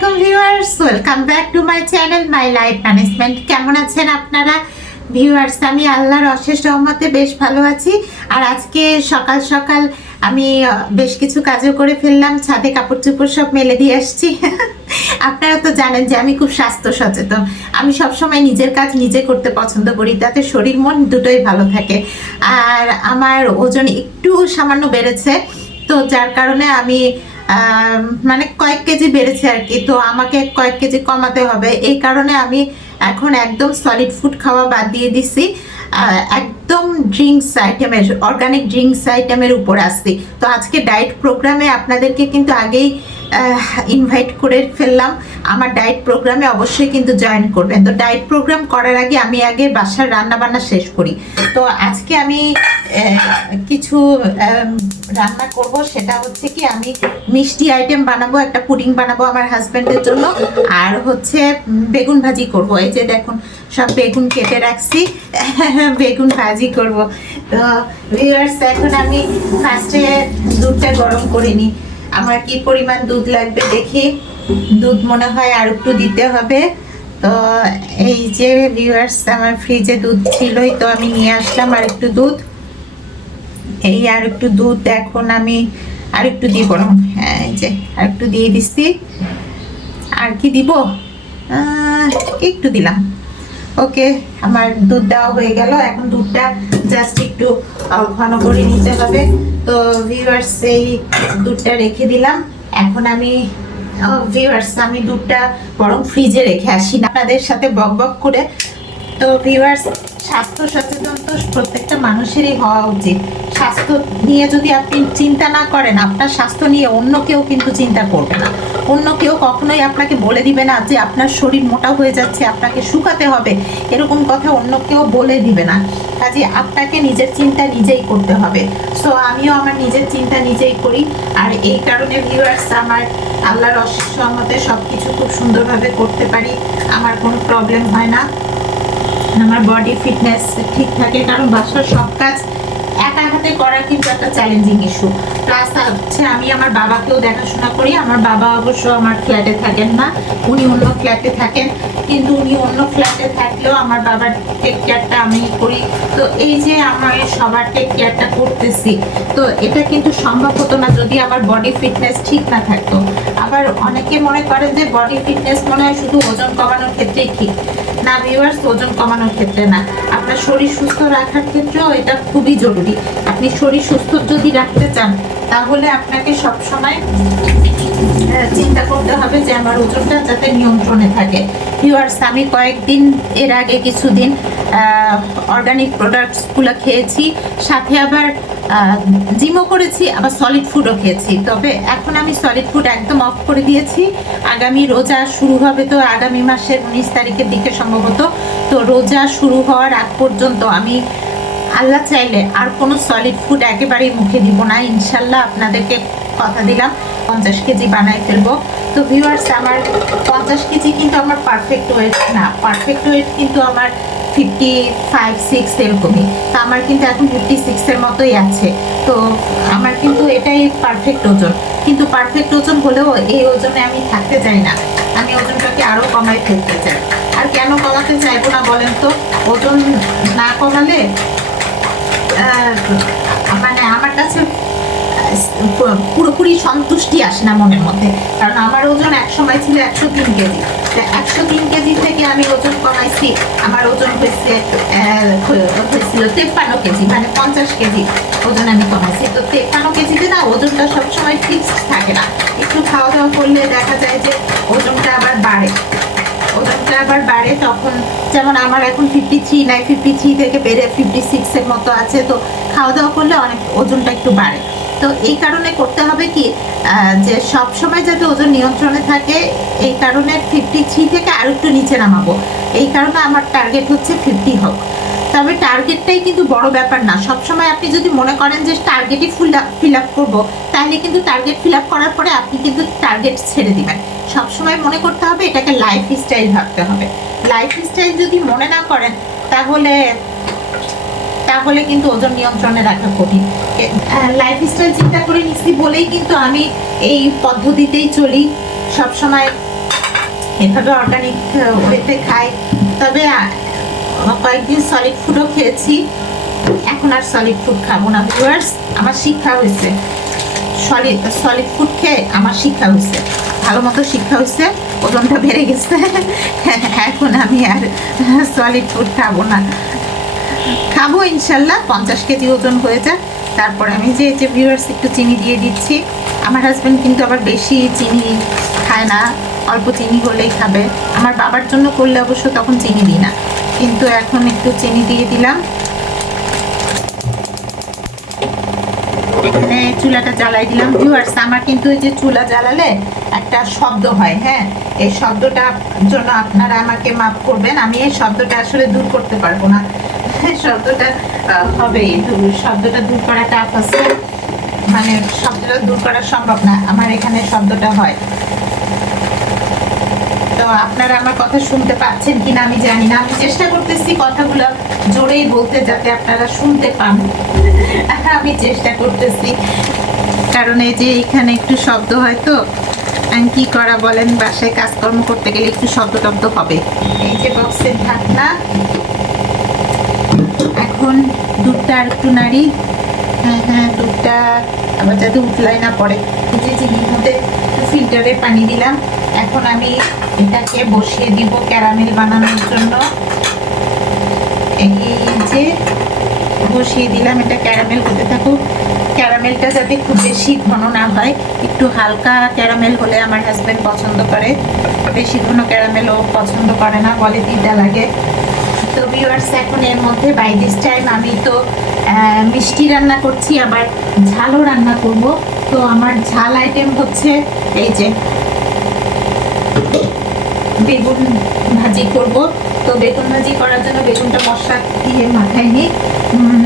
আলাইকুম viewers, welcome back to my channel my life management. কেমন আছেন আপনারা ভিউয়ার্স? আমি আল্লাহর অশেষ রহমতে বেশ ভালো আছি। আর আজকে সকাল সকাল আমি বেশ কিছু কাজও করে ফেললাম, ছাদে কাপড় চোপড় সব মেলে দিয়ে আসছি। আপনারা তো জানেন যে আমি খুব স্বাস্থ্য সচেতন। আমি সবসময় নিজের কাজ নিজে করতে পছন্দ করি, তাতে শরীর মন দুটোই ভালো থাকে। আর আমার ওজন একটু সামান্য বেড়েছে, তো যার কারণে আমি মানে কয়েক কেজি বেড়েছে আর কি। তো আমাকে কয়েক কেজি কমাতে হবে, এই কারণে আমি এখন একদম সলিড ফুড খাওয়া বাদ দিয়ে দিছি, একদম ড্রিঙ্কস আইটেমের, অর্গানিক ড্রিঙ্কস আইটেমের উপর আসছি। তো আজকে ডায়েট প্রোগ্রামে আপনাদেরকে কিন্তু আগেই ইনভাইট করে ফেললাম। আমার ডায়েট প্রোগ্রামে অবশ্যই কিন্তু জয়েন করবেন। তো ডায়েট প্রোগ্রাম করার আগে আমি আগে বাসার রান্না বান্না শেষ করি। তো আজকে আমি কিছু রান্না করব, সেটা হচ্ছে কি আমি মিষ্টি আইটেম বানাবো, একটা পুডিং বানাবো আমার হাজব্যান্ডের জন্য, আর হচ্ছে বেগুন ভাজি করব। এই যে দেখুন সব বেগুন কেটে রাখছি, বেগুন ভাজি করব। তো ভিউয়ার্স, এখন আমি ফার্স্টে দুধটা গরম করে নিই। আমার কি পরিমাণ দুধ লাগবে দেখি। দুধ মনে হয় আর একটু দিতে হবে। তো এই যে ভিউয়ার্স, আমার ফ্রিজে দুধ ছিলই, তো আমি নিয়ে আসলাম আর একটু দুধ। এই আর একটু দুধ এখন আমি আর একটু দিব না, হ্যাঁ এই যে আর একটু দিয়ে দিচ্ছি। আর কি দিব, একটু দিলাম। ওকে, আমার দুধ দেওয়া হয়ে গেল। এখন দুধটা জাস্ট একটু ঘন করে নিতে হবে। তো ভিউয়ার্স, এই দুধটা রেখে দিলাম। এখন আমি ভিউয়ার্স, আমি দুধটা বরং ফ্রিজে রেখে আসি না আপনাদের সাথে বক বক করে। তো ভিউয়ার্স, স্বাস্থ্য সচেতন তো প্রত্যেকটা মানুষেরই হওয়া উচিত। স্বাস্থ্য নিয়ে যদি আপনি চিন্তা না করেন, আপনার স্বাস্থ্য নিয়ে অন্য কেউ কিন্তু চিন্তা করবে না। অন্য কেউ কখনোই আপনাকে বলে দিবে না যে আপনার শরীর মোটা হয়ে যাচ্ছে, আপনাকে শুকাতে হবে, এরকম কথা অন্য কেউ বলে দিবে না। কাজে আপনাকে নিজের চিন্তা নিজেই করতে হবে। সো আমিও আমার নিজের চিন্তা নিজেই করি। আর এই কারণে ভিউয়ার্স, আমার আল্লাহর অশেষ রহমতে সব কিছু খুব সুন্দরভাবে করতে পারি, আমার কোনো প্রবলেম হয় না। আমার বডি ফিটনেস ঠিক থাকে, কারণ বাসার সব কাজ একা হাতে করা কিন্তু একটা চ্যালেঞ্জিং ইস্যু। প্লাস হচ্ছে আমি আমার বাবাকেও দেখাশোনা করি। আমার বাবা অবশ্য আমার ফ্ল্যাটে থাকেন না, উনি অন্য ফ্ল্যাটে থাকেন, কিন্তু উনি অন্য ফ্ল্যাটে থাকলেও আমার বাবার টেক কেয়ারটা আমি করি। তো এই যে আমার সবার টেক কেয়ারটা করতেছি, তো এটা কিন্তু সম্ভব হতো না যদি আমার বডি ফিটনেস ঠিক না থাকতো। আবার অনেকে মনে করেন যে বডি ফিটনেস মনে হয় শুধু ওজন কমানোর ক্ষেত্রেই ঠিক। না ভিউয়ার্স, ওজন কমানোর ক্ষেত্রে না, আপনার শরীর সুস্থ রাখার ক্ষেত্রেও এটা খুবই জরুরি। আপনি শরীর সুস্থ যদি রাখতে চান, তাহলে আপনাকে সবসময় চিন্তা করতে হবে যে আমার ওজনটা যাতে নিয়ন্ত্রণে থাকে। ভিউয়ার্স, আমি কয়েকদিন এর আগে কিছুদিন অর্গানিক প্রোডাক্টসগুলো খেয়েছি, সাথে আবার জিমও করেছি, আবার সলিড ফুডও খেয়েছি। তবে এখন আমি সলিড ফুড একদম অফ করে দিয়েছি। আগামী রোজা শুরু হবে, তো আগামী মাসের 19 তারিখের দিকে সম্ভবত। তো রোজা শুরু হওয়ার আগ পর্যন্ত আমি আল্লাহ চাইলে আর কোনো সলিড ফুড একেবারেই মুখে দিব না ইনশাল্লাহ। আপনাদেরকে কথা দিলাম 50 কেজি বানাই ফেলবো। তো ভিউয়ার্স, আমার 50 কেজি কিন্তু আমার পারফেক্ট ওয়েট না, পারফেক্ট ওয়েট কিন্তু আমার 55-56 এরকমই। তো আমার কিন্তু এখন 56-এর মতোই আছে। তো আমার কিন্তু এটাই পারফেক্ট ওজন। কিন্তু পারফেক্ট ওজন হলেও এই ওজনে আমি থাকতে চাই না, আমি ওজনটাকে আরও কমাই ফেলতে চাই। আর কেন কমাতে চাইবো না বলেন তো? ওজন না কমালে মানে আমার কাছে পুরোপুরি সন্তুষ্টি আসে না মনের মধ্যে। কারণ আমার ওজন এক সময় ছিল 103 কেজি। 103 কেজি থেকে আমি ওজন কমাইছি, আমার ওজন হয়েছিল 53 কেজি, মানে 50 কেজি ওজন আমি কমাইছি। তো 53 কেজিতে না ওজনটা সবসময় ফিক্সড থাকে না, একটু খাওয়া দাওয়া করলে দেখা যায় যে ওজনটা আবার বাড়ে। তখন যেমন আমার এখন 53 নাই, 53 থেকে বেড়ে 56-এর মতো আছে। তো খাওয়া দাওয়া করলে অনেক ওজনটা একটু বাড়ে। তো এই কারণে করতে হবে কি, যে সব সময় যাতে ওজন নিয়ন্ত্রণে থাকে, এই কারণে 53 থেকে আর একটু নিচে নামাবো। এই কারণে আমার টার্গেট হচ্ছে 50 হোক। তবে টার্গেটটাই কিন্তু বড় ব্যাপার না। সবসময় আপনি যদি মনে করেন যে টার্গেটই ফিল আপ করবো, তাহলে কিন্তু টার্গেট ফিল আপ করার পরে আপনি কিন্তু টার্গেট ছেড়ে দিবেন। সবসময় মনে করতে হবে এটাকে লাইফ স্টাইল ভাবতে হবে। লাইফ স্টাইল যদি মনে না করেন, তাহলে কিন্তু ওজন নিয়ন্ত্রণে রাখা কঠিন। লাইফস্টাইল চিন্তা করে নিচ্ছি বলেই কিন্তু আমি এই পদ্ধতিতেই চলি। সবসময় এভাবে অর্গানিক ওয়েতে খাই। তবে কয়েকদিন সলিড ফুডও খেয়েছি, এখন আর সলিড ফুড খাবো না ভিউয়ার্স। আমার শিক্ষা হয়েছে, সলিড ফুড খেয়ে আমার শিক্ষা হয়েছে, ভালো মতো শিক্ষা হয়েছে, ওজনটা বেড়ে গেছে। এখন আমি আর সলিড ফুড খাবো না, খাবো ইনশাল্লাহ 50 কেজি ওজন হয়ে যাক, তারপর আমি যে ভিউয়ার্স একটু চিনি দিয়ে দিচ্ছি। আমার হাজব্যান্ড কিন্তু আবার বেশি চিনি খায় না, অল্প চিনি হলেই খাবে। আমার বাবার জন্য করলে অবশ্য তখন চিনি দিই না, কিন্তু এখন একটু চিনি দিয়ে দিলাম। এখানে চুলাটা জ্বালাই দিলাম ভিউয়ার্স। আমার কিন্তু এই যে চুলা জ্বালালে একটা শব্দ হয়, হ্যাঁ, এই শব্দটার জন্য আপনারা আমাকে মাফ করবেন। আমি এই শব্দটা আসলে দূর করতে পারবো না, শব্দটা হবে, শব্দটা দূর করা টাফ আছে, মানে শব্দটা দূর করা সম্ভব না, আমার এখানে শব্দটা হয়। তো আপনারা আমার কথা শুনতে পাচ্ছেন কিনা আমি জানি না, আমি চেষ্টা করতেছি কথাগুলো জোরেই বলতে যাতে আপনারা শুনতে পান। আমি চেষ্টা করতেছি, কারণ এই যে এখানে একটু শব্দ হয়, তো আমি কি করা বলেন, বাসায় কাজকর্ম করতে গেলে একটু শব্দ টব্দ হবে। এই যে বক্সের ঢাকনা, এখন দুধটা আর একটু নাড়ি, হ্যাঁ দুধটা আবার যাতে উতলায় না পড়ে। এই যে চিনির মধ্যে ফিল্টারে পানি দিলাম, এখন আমি এটাকে বসিয়ে দিব ক্যারামেল বানানোর জন্য। এই যে বসিয়ে দিলাম, এটা ক্যারামেল হতে থাকুক। ক্যারামেলটা যাতে খুব বেশি ঘন না হয়, একটু হালকা ক্যারামেল হলে আমার হাজব্যান্ড পছন্দ করে, বেশি ঘন ক্যারামেলও পছন্দ করে না, বলে তিতা লাগে। তো ভিউয়ার্স এখন এর মধ্যে বাই দিস টাইম আমি তো মিষ্টি রান্না করছি, আবার ঝালও রান্না করব। তো আমার ঝাল আইটেম হচ্ছে এই যে বেগুন ভাজি করব। তো বেগুন ভাজি করার জন্য বেগুনটা মশলা দিয়ে মাখাই নিই।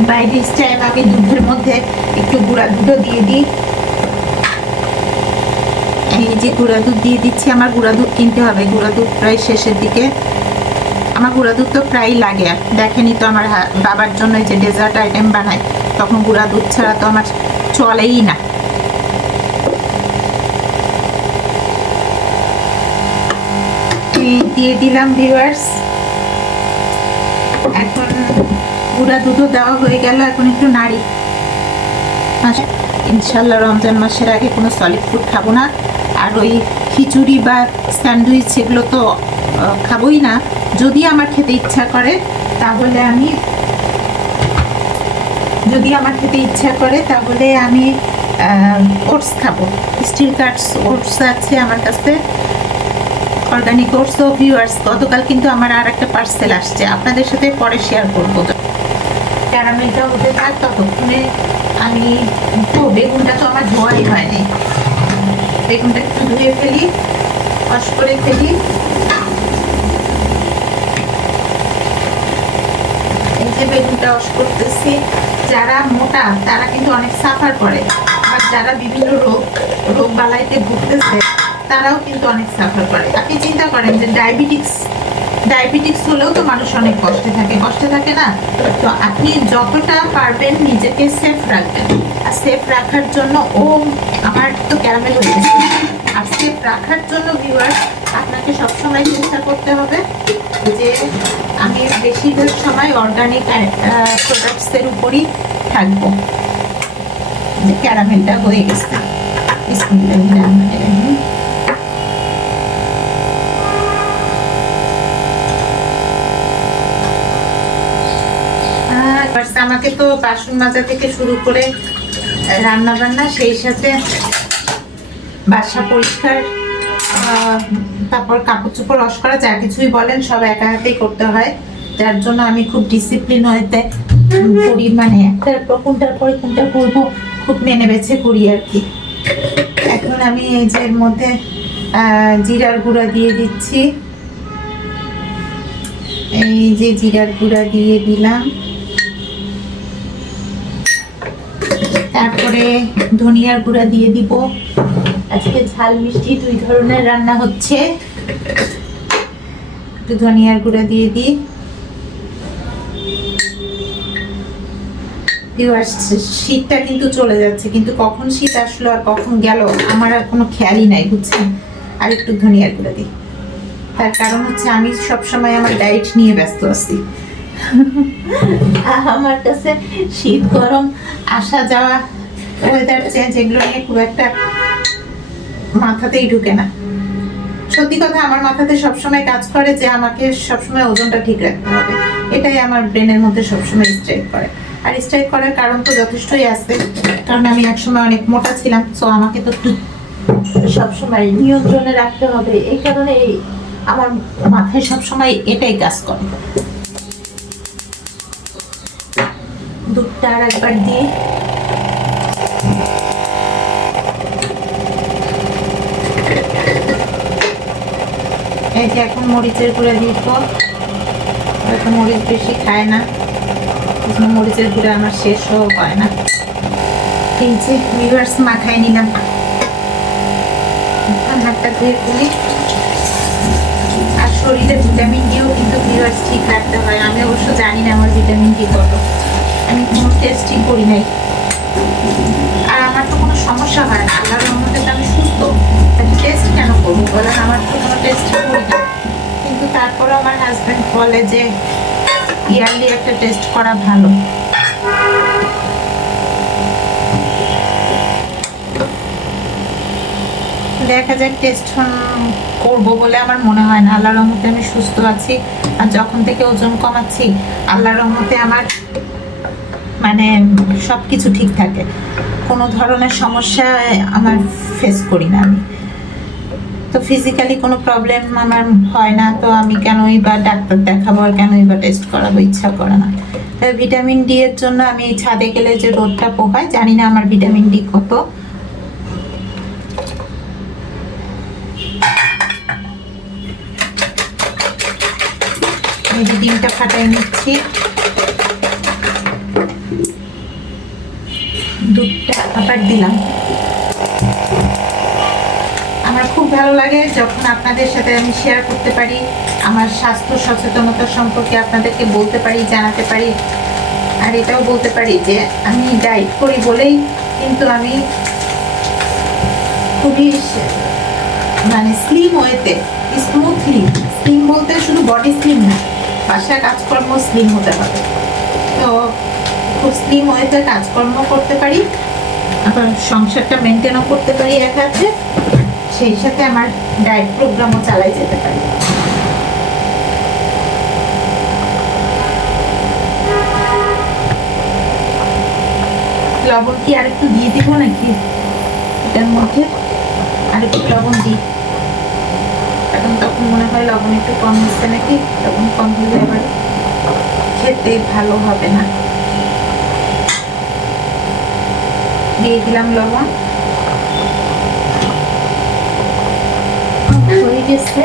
বাই দিস টাইম আমি দুধের মধ্যে একটু গুঁড়া দুধও দিয়ে দিই। এই যে গুঁড়া দুধ দিয়ে দিচ্ছি, আমার গুঁড়া দুধ কিনতে হবে, গুঁড়া দুধ প্রায় শেষের দিকে, আমার গুঁড়া দুধ তো প্রায় লাগে। দেখেনি তো আমার বাবার জন্য যে ডেজার্ট আইটেম বানাই, তখন গুঁড়া দুধ ছাড়া তো আমার চলেই না। দিয়ে দিলাম ভিউয়ার্স, এখন গুঁড়া দুধও দেওয়া হয়ে গেল, এখন একটু নাড়ি। ইনশাল্লাহ রমজান মাসের আগে কোনো সলিড ফুড খাবো না, আর ওই খিচুড়ি বা স্যান্ডউইচ এগুলো তো খাবোই না। যদি আমার খেতে ইচ্ছা করে তাহলে আমি ওটস খাবো, স্টিল কাটস ওটস আছে আমার কাছে, অর্গানিক ওটস। ও ভিউয়ার্স, গতকাল কিন্তু আমার আর একটা পার্সেল আসছে, আপনাদের সাথে পরে শেয়ার করবো। ক্যারামেলটা হতে থাক, ততক্ষণে আমি বেগুনটা তো আমার ধোয়াই হয়নি, বেগুনটা একটু ধুয়ে ফেলি, ওয়াশ করে ফেলি। এই যে বেগুনটা ওয়াশ করতেছি। যারা মোটা তারা কিন্তু অনেক সাফার করে, আর যারা বিভিন্ন রোগ বালাইতে ভুগতেছে তারাও কিন্তু অনেক সাফার করে। আপনি চিন্তা করেন যে ডায়াবেটিক্স হলেও তো মানুষ অনেক কষ্টে থাকে না। তো আপনি যতটা পারবেন নিজেকে সেফ রাখবেন, আর সেফ রাখার জন্য আমার তো ক্যারামেল হয়ে গেছে, আর সেফ রাখার জন্য ভিউয়ার্স আপনাকে সবসময় চেষ্টা করতে হবে যে আমি বেশিরভাগ সময় অর্গানিক প্রোডাক্টসের উপরই থাকবো। যে ক্যারামেলটা হয়ে গেছে, আমাকে তো বাসন মাজা থেকে শুরু করে রান্না বান্না, সেই সাথে বাসা পরিষ্কার, তারপর কাপড় চোপড় ওয়াশ করা, যা কিছুই বলেন সব একা হাতেই করতে হয়, যার জন্য আমি খুব ডিসিপ্লিন হইতে করি, মানে একটার পর কোনটার পরে কোনটা করবো খুব মেনে বেছে করি আর কি। এখন আমি এই যে এর মধ্যে জিরার গুঁড়া দিয়ে দিচ্ছি, এই যে জিরার গুঁড়া দিয়ে দিলাম, তারপরে ধনিয়ার গুঁড়া দিয়ে দিব। আজকে ঝাল মিষ্টি দুই ধরনের রান্না হচ্ছে, একটু ধনিয়ার গুঁড়া দিয়ে দিই। শীতটা কিন্তু চলে যাচ্ছে, কিন্তু কখন শীত আসলো আর কখন গেল আমার আর কোনো খেয়ালই নাই, বুঝছেন। আর একটু ধনিয়ার গুঁড়া দিই, তার কারণ হচ্ছে আমি সবসময় আমার ডায়েট নিয়ে ব্যস্ত আছি। আমার কাছে শীত গরম আসা যাওয়া ওয়েদার চেঞ্জ এগুলো নিয়ে খুব একটা মাথাতেই ঢুকে না। সত্যি কথা, আমার মাথাতে সবসময় কাজ করে যে আমাকে সবসময় ওজনটা ঠিক রাখতে হবে, এটাই আমার ব্রেনের মধ্যে সবসময় স্ট্রাইক করে। আর স্ট্রাইক করার কারণ তো যথেষ্টই আছে, কারণ আমি একসময় অনেক মোটা ছিলাম, সো আমাকে তো সবসময় নিয়ন্ত্রণে রাখতে হবে। এই কারণে আমার মাথায় সবসময় এটাই কাজ করে। দুধটা আর একবার দিয়ে এই যে এখন মরিচের গুঁড়া দিব। হয়তো মরিচ বেশি খায় না, মরিচের গুঁড়া আমার শেষও হয় না। এই যে ভিউয়ার্স মাখায় নিলাম, হাতটা ধুয়ে ফেলি। আর শরীরে ভিটামিন ডিও কিন্তু ভিউয়ার্স ঠিক রাখতে হয়। আমি অবশ্য জানি না আমার ভিটামিন ডি কত, আমি কোনো টেস্টই করি নাই। আর আমার তো কোনো সমস্যা হয় না, আল্লাহর রহমতে তো আমি সুস্থ। টেস্ট কেন করবো বলেন? আমার তো কোনো টেস্ট করি না, কিন্তু তারপরে আমার হাজব্যান্ড বলে যে ইয়ারলি একটা টেস্ট করা ভালো। দেখা যাক, টেস্ট করব বলে আমার মনে হয় না। আল্লাহর রহমতে আমি সুস্থ আছি, আর যখন থেকে ওজন কমাচ্ছি আল্লাহর রহমতে আমার মানে সবকিছু ঠিক থাকে, কোনো ধরনের সমস্যা আমার ফেস করি না আমি। তো ফিজিক্যালি কোনো প্রবলেম আমার হয় না, তো আমি কেনই বা ডাক্তার দেখাবো আর কেনই বা টেস্ট করাবো, ইচ্ছা করে না। তাই ভিটামিন ডি এর জন্য আমি ছাদে গেলে যে রোদটা পোহাই, জানি না আমার ভিটামিন ডি কত। এই যে ডিমটা ফাটাই নিচ্ছি, দুধটা আবার দিলাম। আমার খুব ভালো লাগে যখন আপনাদের সাথে আমি শেয়ার করতে পারি, আমার স্বাস্থ্য সচেতনতা সম্পর্কে আপনাদেরকে বলতে পারি, জানাতে পারি। আর এটাও বলতে পারি যে আমি ডায়েট করি বলেই কিন্তু আমি খুবই মানে স্লিম ওয়েতে, স্মুথলি স্লিম বলতে শুধু বডি স্লিম না, বাসায় কাজকর্ম স্লিম হতে হবে। তো খুব স্লিম ওয়েতে কাজকর্ম করতে পারি, আবার সংসারটা মেনটেনও করতে পারি এক হাতে, সেই সাথে আমার ডায়েট প্রোগ্রামও চালাই যেতে পারি। লবণ কি আর একটু দিয়ে দিব নাকি এটার মধ্যে? আর একটু লবণ দিই, এখন তখন মনে হয় লবণ একটু কম হচ্ছে নাকি, তখন কম হলে আবার খেতে ভালো হবে না। দিয়ে দিলাম লবণ, হয়ে গেছে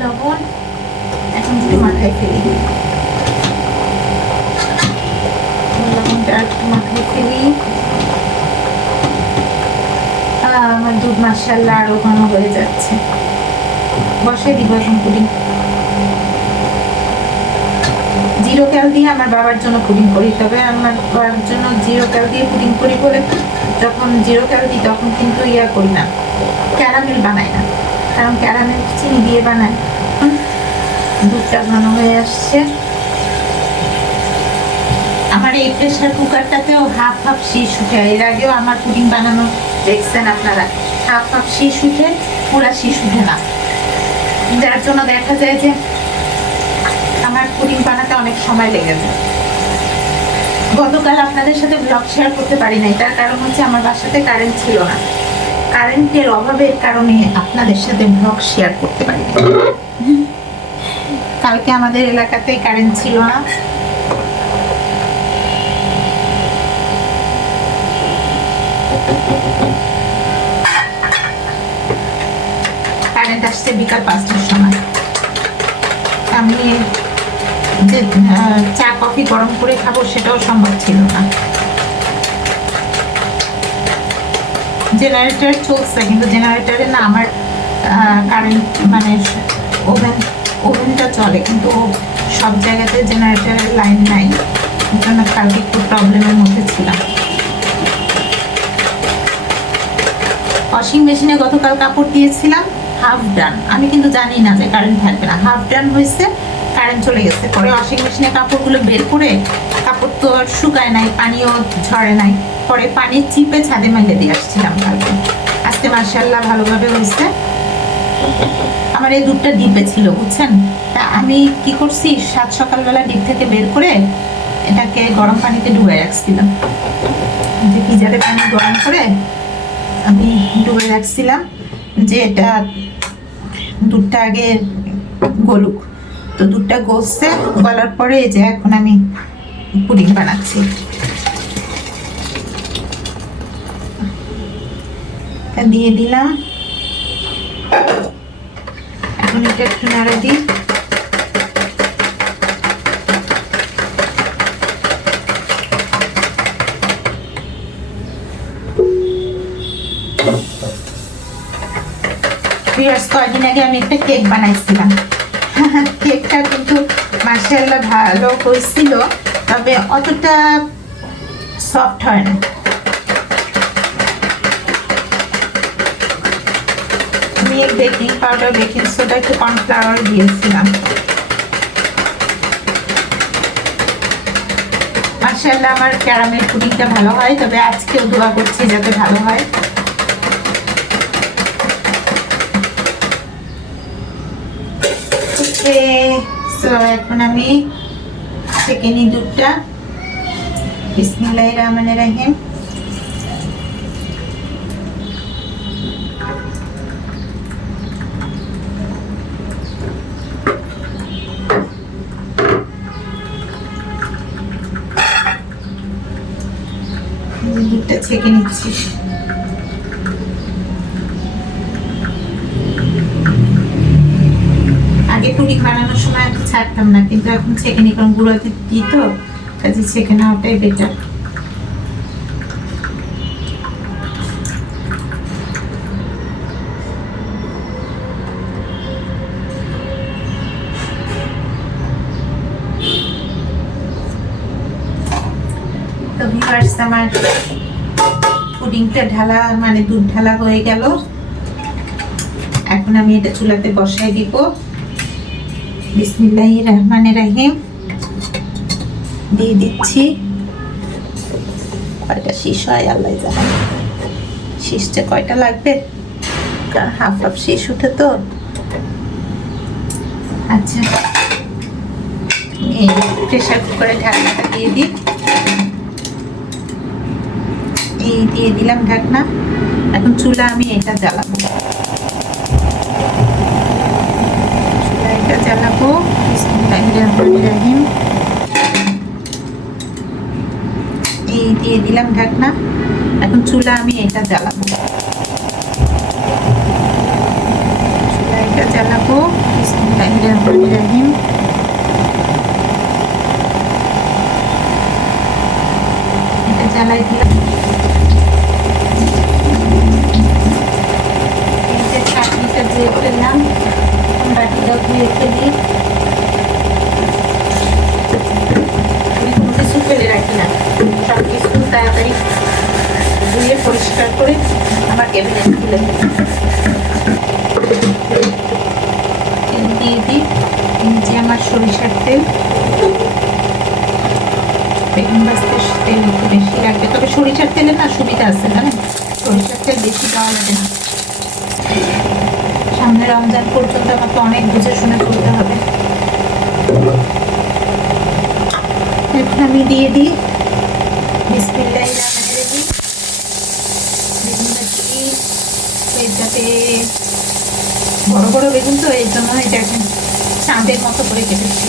লবণ। এখন একটু মাথায় ফেলি, লবণটা একটু মাথায় ফেলি। আমার দুধ মাশাআল্লাহ আরো ঘন হয়ে যাচ্ছে। বসাই দিব এখন পুডিং। জিরো ক্যাল দিয়ে আমার বাবার জন্য পুডিং করি, তবে আমার বাবার জন্য জিরো ক্যাল দিয়ে পুডিং করি বলে যখন জিরো ক্যাল দিই তখন কিন্তু ইয়া করি না, ক্যারামেল বানাই না, কারণ ক্যারামেল চিনি দিয়ে বানাই। দুধটা ঘন হয়ে আসছে। আমার এই প্রেসার কুকারটাতেও হাফ হাফ শীষ উঠে, এর আগেও আমার পুডিং বানানো দেখছেন আপনারা, হাফ হাফ শীষ উঠে, পুরা শীষ উঠে না, যার জন্য দেখা যায় যে আমার পুডিং বানাতে অনেক সময় লেগে যায়। গতকাল আপনাদের সাথে ব্লগ শেয়ার করতে পারি নাই, তার কারণ হচ্ছে আমার বাসাতে কারেন্ট ছিল না, কারেন্টের অভাবের কারণে আপনাদের সাথে ব্লগ শেয়ার করতে পারি। কালকে আমাদের এলাকাতে কারেন্ট ছিল না, কারেন্ট আসছে বিকাল 5টার সময়। আমি যে চা কফি গরম করে খাবো সেটাও সম্ভব ছিল না। জেনারেটর চলছে, কিন্তু জেনারেটরে না আমার কারেন্ট মানে ওভেনটা চলে, কিন্তু সব জায়গাতে জেনারেটরের লাইন নাই, এই জন্য কালকে একটু প্রবলেমের মধ্যে ছিলাম। ওয়াশিং মেশিনে গতকাল কাপড় দিয়েছিলাম, হাফ ডান। আমি কিন্তু জানি না যে কারেন্ট থাকবে না, হাফ ডান হয়েছে, কারেন্ট চলে গেছে। পরে ওয়াশিং মেশিনে কাপড়গুলো বের করে, কাপড় তো আর শুকায় নাই, পানিও ঝরে নাই, পরে পানি চিপে ছাদে মেলে দিয়ে আসছিলাম কালকে। আজকে মাশাআল্লাহ ভালোভাবে হয়েছে। আমার এই দুধটা ডিপে ছিল বুঝছেন, তা আমি কি করছি, সাত সকালবেলা ডিপ থেকে বের করে এটাকে গরম পানিতে ডুবে রাখছিলাম, যে গিজারে পানি গরম করে আমি ডুবে রাখছিলাম, যে এটা দুধটা আগে গলুক। তো দুধটা গলছে, গলার পরে এই যে এখন আমি পুডিং বানাচ্ছি। দিয়ে দিলাম, এখন এটা একটু নাড়া দিই। কয়েকদিন আগে আমি একটা কেক বানাইছিলাম, কেকটা কিন্তু মাশাআল্লাহ ভালো হয়েছিল, তবে অতটা সফট হয় না। আমি বেকিং পাউডার, বেকিং সোডা, একটু কর্নফ্লাওয়ার দিয়েছিলাম। মাশাআল্লাহ আমার ক্যারামেল পুডিংটা ভালো হয়, তবে আজকেও দোয়া করছি যাতে ভালো হয়। তো এখন আমি ছেঁকে নিই দুধটা। বিসমিল্লাহির রহমানির রহিম। দুধটা ছেঁকে নিচ্ছি। আগে পুডিং বানানোর সময় একটু ছাড়তাম না, কিন্তু এখন ছেঁকে নিই, কারণ গুঁড়োতে দিই তো, কাজে ছেঁকে নেওয়াটাই বেটার। তো ভিউয়ার্স, আমার পুডিংটা ঢালা মানে দুধ ঢালা হয়ে গেল। এখন আমি এটা চুলাতে বসাই দিব। বিসমিল্লাহির রহমানির রহিম। দিয়ে দিচ্ছি। কয়টা শীষ হয় আল্লাহ জানে, শীষটা কয়টা লাগবে, কারণ হাফ হাফ শীষ উঠে তো। আচ্ছা, এই প্রেসার কুকারে ঢাকনাটা দিয়ে দিই। এই দিয়ে দিলাম ঢাকনা। এখন চুলা আমি এটা জ্বালাবো, চুলা এটা জ্বালাবো। বিসমিল্লাহির রহমানির রহিম। এই দিয়ে দিলাম ঢাকনা। এখন চুলা আমি এটা জ্বালাবো, চুলা এটা জ্বালাবো। বিসমিল্লাহির রহমানির রহিম। এটা জ্বালাই দিলাম। চাটনিটা দিয়ে ফেললাম, বাটিটা ধুয়ে ফেলি। কোনো কিছু ফেলে রাখি না, সব কিছু তাড়াতাড়ি ধুয়ে পরিষ্কার করে আমার ক্যাবিনেট খুলে ফেলি। তেল দিয়ে দিই, যে আমার সরিষার তেল। বেগুন ভাজতে তেল একটু বেশি লাগবে, তবে সরিষার তেলে না সুবিধা আছে, জানেন, সরিষার তেল বেশি দেওয়া লাগে না। সামনে রমজান পর্যন্ত আমাকে অনেক বুঝে শুনে করতে হবে। এখন আমি দিয়ে দিই বিসমিল্লাহির রহমানির রহিম। বেগুন ভাজছি, এটাতে বড় বড় বেগুন তো, এই জন্য এটা চাঁদের মতো করে কেটেছি।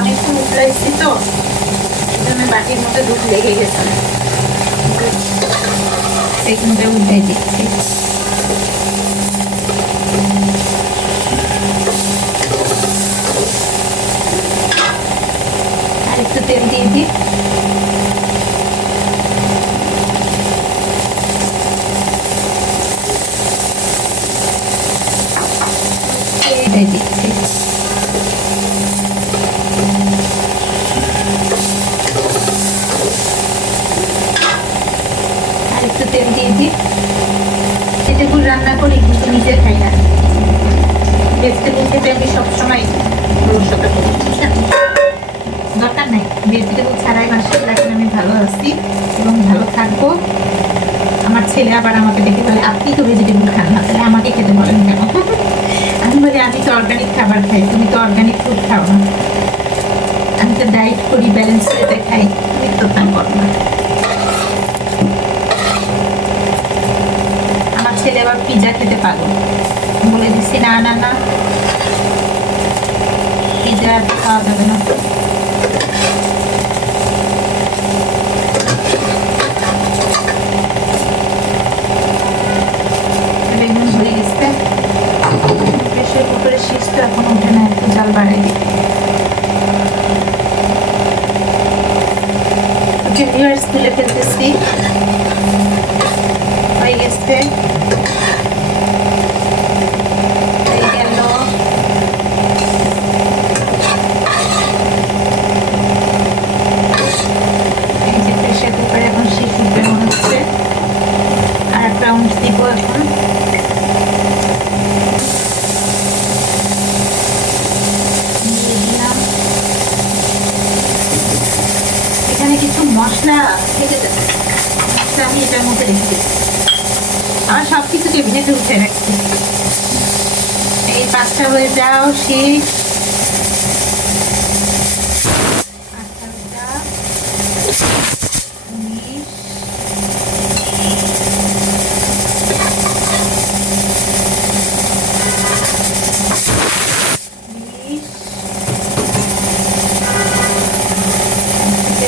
অনেকক্ষণ উঠলাইছি তো, এই জন্য বাটির মধ্যে দুধ লেগে গেছে, সেখানটা উল্টাই দিচ্ছি। আর একটু তেল দিয়ে দিই। রান্না করি কিন্তু নিজে খাই না। ভেজিটেবল খেতে আমি সবসময় রসটা করি, বুঝছেন? দরকার নাই, ভেজিটেবল ছাড়াই মাশাআল্লাহ এখন আমি ভালো আছি এবং ভালো থাকবো। আমার ছেলে আবার আমাকে দেখে বলে আপনি তো ভেজিটেবল খান না, তাহলে আমাকে খেতে বলেন কেন? আমি বলি আমি তো অর্গানিক খাবার খাই, তুমি তো অর্গানিক ফুড খাও না। আমি তো ডায়েট করি, ব্যালেন্স করে খাই, তুমি তো তা করো না। আমার ছেলে আবার পিজা খেতে পাগল, বলে দিচ্ছি না না না, পিজা খাওয়া যাবে না। বেগুন হয়ে গেছে, প্রেসার কুকারের শীষ তো এখন ওঠে না, একটু জাল বাড়াই দিই। ভিউয়ার্স তুলে ফেলতেছি, হয়ে গেছে, হয়ে গেল। এই যে প্রেসার কুকারে এখন শীষ উঠবে মনে হচ্ছে, আর একটা রাউন্ড দিব এখন। দিয়ে দিলাম, এখানে কিছু মশলা থেকে যাচ্ছে, মশলা আমি এটার মধ্যে রেখে দিচ্ছি। আমার সব কিছু টেবিলেতে উঠে রাখছি। এই 5টা হয়ে যাও, শীত 5টা হয়ে যাও, 19,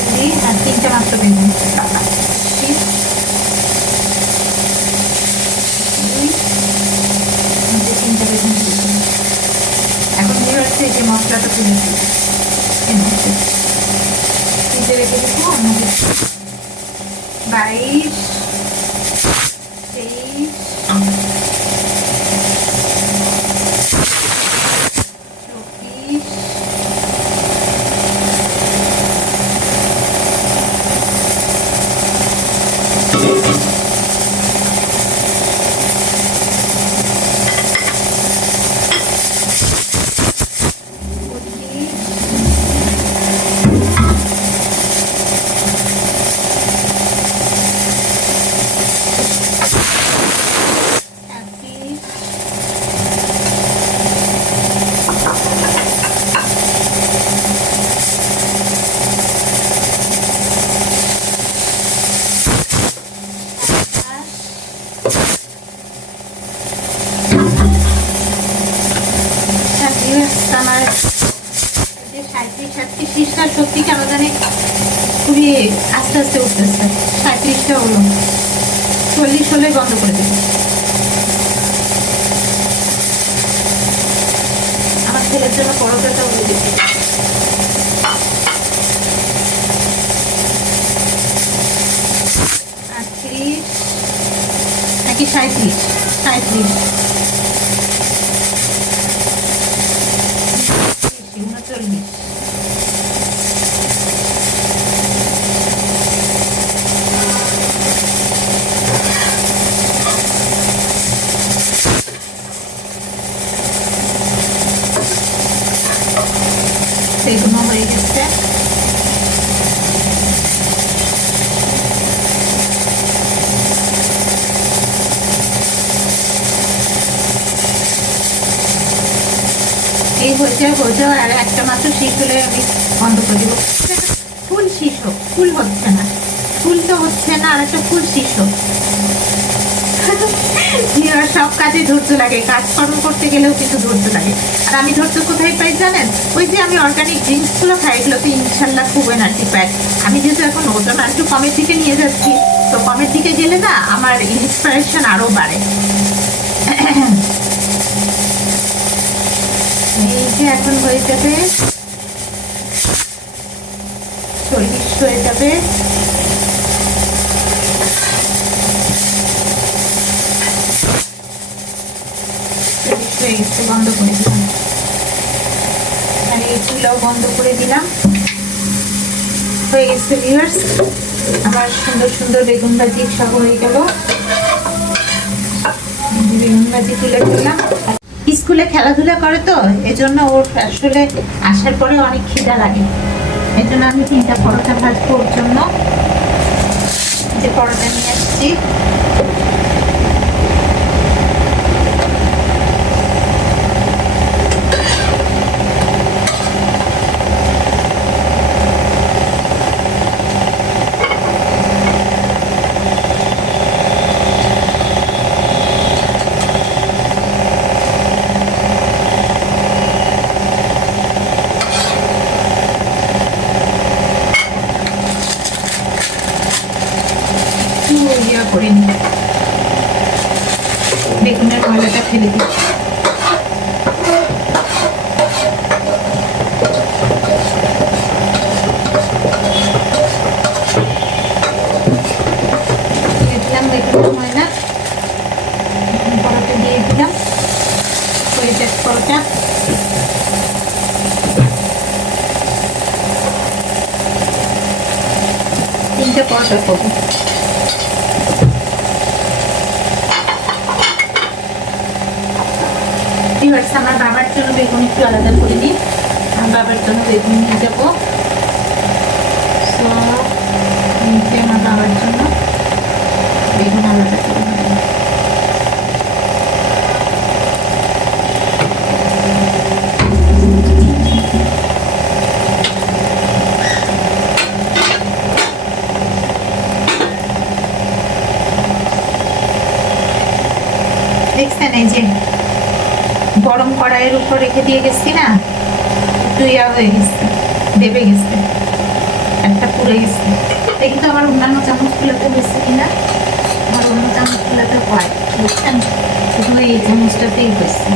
20, আর 3টা মাত্র বেগুন, শীত 3টা বেগুন দিয়েছি। এখন দিয়ে হচ্ছে যে মশলাটা তুলে দিই, ফ্রিজে রেখে দেবো অন্য কিছু। 22, 23, 24, আমার যে 37-38টা সত্যি কেন জানি খুবই আস্তে আস্তে উঠতেছে। 37টা হলো, 40 হলে বন্ধ করে দেবো। আমার ছেলের জন্য পরোটাটা উঠে দিচ্ছি। 38 নাকি 37, 37, 39, সেগুলো হয়ে গেছে। এই হয়ে যাও, আর একটা মাত্র শীষ হলে আমি বন্ধ করে দেবো। ফুল শীষ হোক, ফুল হচ্ছে না, ফুল তো হচ্ছে না, আর একটা ফুল শীষ হোক। সব কাজে ধৈর্য লাগে, কাজকর্ম করতে গেলেও কিন্তু ধৈর্য লাগে। আর আমি ধৈর্য কোথায় পাই জানেন? ওই যে আমি অর্গানিক ড্রিঙ্কসগুলো খাই, এগুলোতে ইনশাল্লাহ খুব এনার্জি পাই। আমি যেহেতু এখন ওজন একটু কমের দিকে নিয়ে যাচ্ছি, তো কমের দিকে গেলে না আমার ইন্সপিরেশন আরও বাড়ে। এই যে এখন হয়ে যাবে 40 হয়ে যাবে। বন্ধ করে দিলাম, আর এই চুলাও বন্ধ করে দিলাম। হয়ে গেছে ভিউয়ার্স, আমার সুন্দর সুন্দর বেগুন ভাজি সব হয়ে গেল। বেগুন ভাজি তুলে ফেললাম। স্কুলে খেলাধুলা করে তো এজন্য ওর আসলে আসার পরে অনেক খিদা লাগে, এই জন্য আমি 3টা পরোটা ভাজবো ওর জন্য। যে পরোটা নিয়ে আসছি করে নি, বেগুনের ময়লাটা ফেলে দিই। দিলাম বেগুনের ময়লা, পরোটা দিয়ে দিলাম, হয়ে যাক পরোটা। তিনটা পরোটা করবো। আমার বাবার জন্য বেগুন একটু আলাদা করে নিই, আমার বাবার জন্য বেগুন নিয়ে যাবো। আমার বাবার জন্য বেগুন আলাদা করে নিই। দেখছেন এই যে গরম কড়াইয়ের উপর রেখে দিয়ে গেছি না, একটু ইয়া হয়ে গেছে, দেবে গেছে, একটা পুড়ে গেছে। দেখি তো আমার অন্যান্য চামচগুলোতে হয়েছে কিনা। আমার অন্য চামচগুলোতে হয়, বুঝছেন, শুধু এই চামচটাতেই হয়েছে।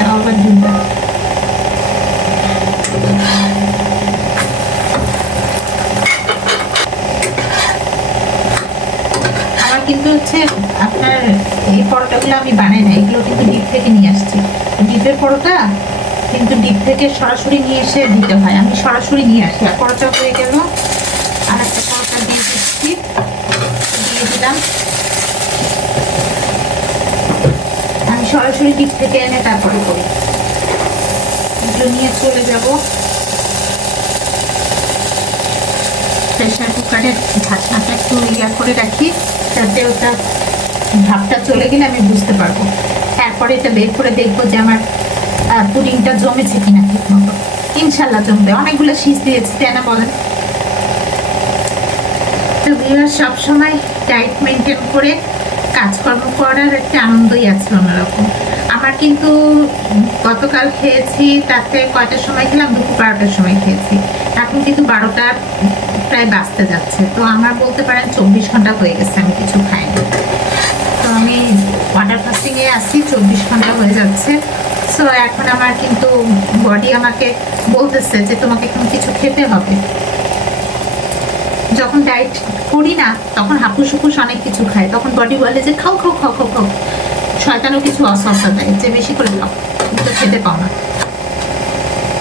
আবার দুবার আমার কিন্তু হচ্ছে আপনার এই পরোটাগুলো আমি বানাই না, এগুলো কিন্তু ডিপ থেকে নিয়ে আসছি। ডিপের পরোটা কিন্তু ডিপ থেকে সরাসরি নিয়ে এসে দিতে হয়, আমি সরাসরি নিয়ে আসি। আর পরোটা হয়ে গেল, আর একটা পরোটা দিয়ে দিচ্ছি, দিয়ে দিলাম। আমি সরাসরি ডিপ থেকে এনে তারপরে করি, এগুলো নিয়ে চলে যাব প্রেশার কুকারের ঢাকনাটা একটু ইয়া করে রাখি, যাতে ওটা ভাবটা চলে গেলে আমি বুঝতে পারবো। তারপরে এটা বের করে দেখবো যে আমার পুডিংটা জমেছে কিনা ঠিক মতো। ইনশাল্লাহ জমবে, অনেকগুলো শীষ দিয়েছি, তাই না বলেন? তো ভিউয়ার্স, সবসময় ডায়েট মেনটেন করে কাজকর্ম করার একটা আনন্দই আছে অন্যরকম। আমার কিন্তু গতকাল খেয়েছি, তাতে কয়টার সময় খেলাম, দুপুর 12টার সময় খেয়েছি, এখন কিন্তু 12টা প্রায় বাজতে যাচ্ছে। তো আমার বলতে পারেন 24 ঘন্টা হয়ে গেছে আমি কিছু খাইনি। তো আমি ওয়াটার ফাস্টিংয়ে আছি, 24 ঘন্টা হয়ে যাচ্ছে। সো এখন আমার কিন্তু বডি আমাকে বলতেছে যে তোমাকে এখন কিছু খেতে হবে। যখন ডায়েট করি না তখন হাপুস হুপুস অনেক কিছু খাই, তখন বডি বলে যে খাও খাও খাও খাও খাও, শয়তানও কিছু অস্বস্থা দেয় যে বেশি করে খাও, কিন্তু খেতে পাও না।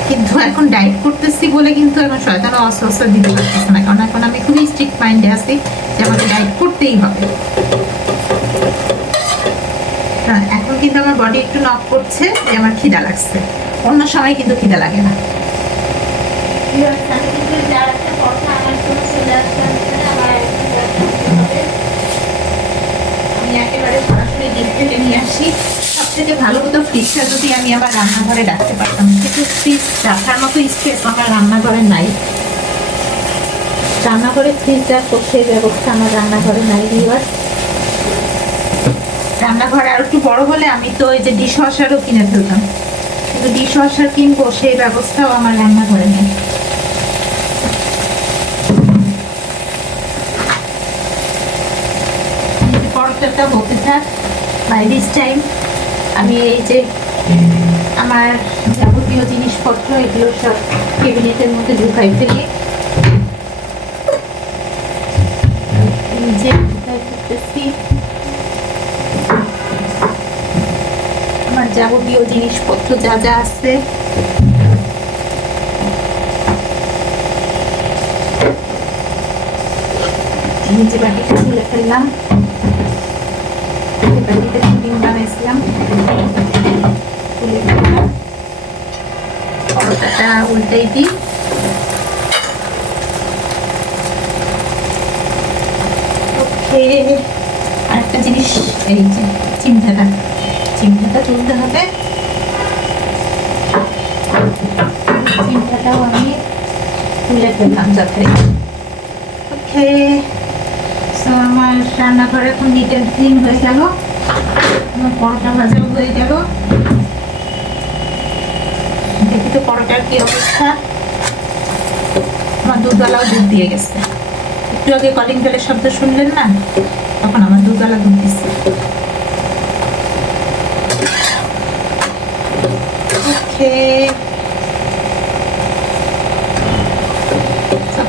কিন্তু এখন ডায়েট করতেছি বলে কিন্তু এখন শয়তানও অস্বস্থা দিতে পারতেছে না, কারণ এখন আমি খুবই স্ট্রিক্ট মাইন্ডে আছি যে আমাকে ডায়েট করতেই হবে। এখন কিন্তু আমার বডি একটু নক করছে যে আমার খিদা লাগছে, অন্য সময় কিন্তু খিদা লাগে না। আমি একেবারে সরাসরি ডিপ থেকে নিয়ে আসি। সব থেকে ভালো হতো ফ্রিজটা যদি আমি আমার রান্নাঘরে রাখতে পারতাম, কিন্তু ফ্রিজ রাখার মতো স্পেস আমার রান্নাঘরে নাই। রান্নাঘরে ফ্রিজ রাখার সেই ব্যবস্থা আমার রান্নাঘরে নাই। ভিউয়ার্স, রান্নাঘর আর একটু বড় হলে আমি তো এই যে ডিশ ওয়াশারও কিনে ফেলতাম, কিন্তু ডিশ ওয়াশার কিনবো সেই ব্যবস্থাও আমার রান্নাঘরে নেই। পরোটাটা হতে থাক, বাই দিস টাইম আমি এই যে আমার যাবতীয় জিনিসপত্র এগুলো সব ক্যাবিনেটের মধ্যে ঢুকাই ফেলি। নিজে ঢুকাই ফেলতেছি আমার যাবতীয় জিনিসপত্র যা যা আছে। নিজে বাটিটা তুলে ফেললাম, বাটিতে ডিম বানাইছিলাম। পরোটাটা উল্টাই দিই। ওকে, আরেকটা জিনিস, এই যে চিমটাটা তুলতে হবে। চিমটাটাও আমি তুলে ফেললাম যাতে। ওকে, সো আমার রান্নাঘর এখন নিট অ্যান্ড ক্লিন হয়ে গেল। আমার পরোটা ভাজাও হয়ে গেল। দেখি তো পরোটার কি অবস্থা। আমার দুধওয়ালাও দুধ দিয়ে গেছে। একটু আগে কলিং বেলের শব্দ শুনলেন না, তখন আমার দুধওয়ালা দুধ দিচ্ছে। ওকে,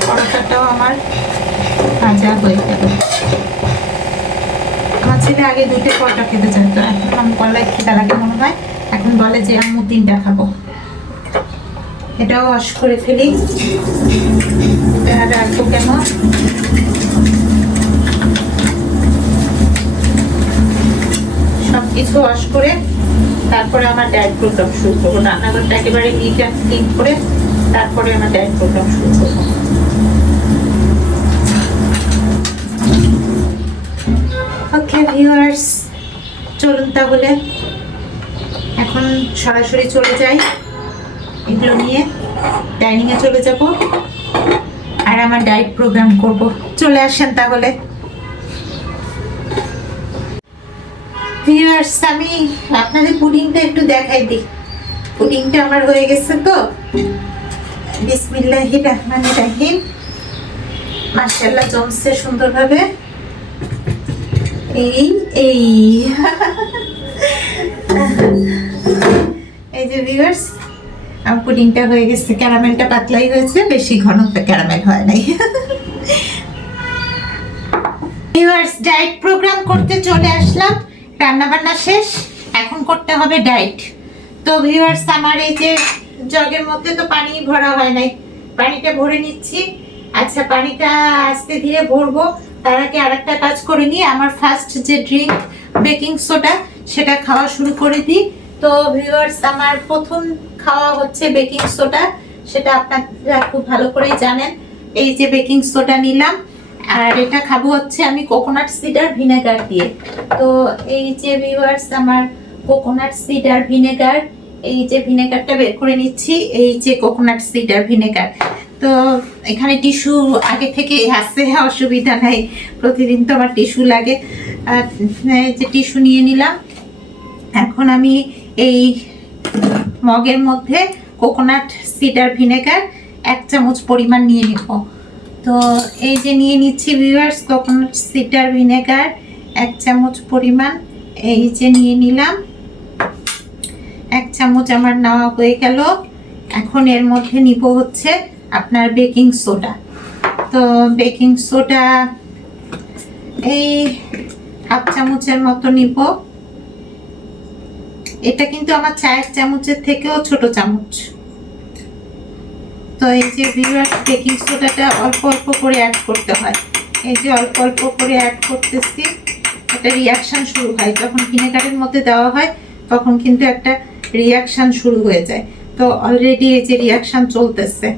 পরোটাটাও আমার ভাজা হয়ে গেল। আমার ছেলে আগে 2টা পরোটা খেতে চাইতো, এখন আমি গলায় খেতে লাগে মনে হয়, এখন বলে যে আম্মু 3টা খাবো। এটাও ওয়াশ করে ফেলি। রাখবো কেন, সবকিছু ওয়াশ করে তারপরে আমার ডায়েট প্রোগ্রাম শুরু করবো। রান্নাঘরটা একেবারে নিট অ্যান্ড ক্লিন করে তারপরে আমার ডায়েট প্রোগ্রাম শুরু করবো। ওকে ভিউয়ার্স, চলুন তাহলে এখন সরাসরি চলে যাই, এগুলো নিয়ে ডাইনিংয়ে চলে যাব আর আমার ডায়েট প্রোগ্রাম করব। চলে আসেন তাহলে ভিউয়ার্স। আমি আপনাদের পুডিংটা একটু দেখাই দিই। পুডিংটা আমার হয়ে গেছে তো, বিসমিল্লাহির রহমানির রহিম। মাশাআল্লাহ জমছে সুন্দরভাবে। এই এই এই যে ভিউয়ার্স, আমার পুডিংটা হয়ে গেছে। ক্যারামেলটা পাতলাই হয়েছে, বেশি ঘন ক্যারামেল হয় নাই। ভিউয়ার্স, ডায়েট প্রোগ্রাম করতে চলে আসলাম। রান্না বান্না শেষ, এখন করতে হবে ডায়েট। তো ভিউয়ার্স, আমার এই যে জগের মধ্যে তো পানি ভরা হয় নাই, পানিটা ভরে নিচ্ছি। আচ্ছা, পানিটা আস্তে ধীরে ভরবো, তার আগে আরেকটা কাজ করে নিই। আমার ফার্স্ট যে ড্রিঙ্ক বেকিং সোডা, সেটা খাওয়া শুরু করে দিই। তো ভিউয়ার্স, আমার প্রথম খাওয়া হচ্ছে বেকিং সোডা, সেটা আপনারা খুব ভালো করেই জানেন। এই যে বেকিং সোডা নিলাম, আর এটা খাবো হচ্ছে আমি কোকোনাট সিডার ভিনেগার দিয়ে। তো এই যে ভিউয়ার্স, আমার কোকোনাট সিডার ভিনেগার, এই যে ভিনেগারটা বের করে নিচ্ছি। এই যে কোকোনাট সিডার ভিনেগার। তো এখানে টিস্যু আগে থেকে আছে, অসুবিধা নাই, প্রতিদিন তো আমার টিস্যু লাগে। আর এই যে টিস্যু নিয়ে নিলাম। এখন আমি এই মগের মধ্যে কোকোনাট সিডার ভিনেগার 1 চামচ পরিমাণ নিয়ে নিব। তো এই যে নিয়ে নিচ্ছি ভিউয়ার্স, কোকোনাট সিডার ভিনেগার 1 চামচ পরিমাণ এই যে নিয়ে নিলাম। 1 চামচ আমার নেওয়া হয়ে গেল। এখন এর মধ্যে নিব হচ্ছে আপনার বেকিং সোডা। তো বেকিং সোডা এই 1/2 চামচের মতো নিব। এটা কিন্তু আমার 4 চামচের থেকেও ছোট চামচ। তো এই যে ভিউয়ার্স, বেকিং সোডাটা অল্প অল্প করে অ্যাড করতে হয়। এই যে অল্প অল্প করে অ্যাড করতেছি। একটা রিয়াকশন শুরু হয় যখন ভিনেগারের মধ্যে দেওয়া হয়, তখন কিন্তু একটা রিয়াকশন শুরু হয়ে যায়। তো অলরেডি এই যে রিয়াকশন চলতেছে,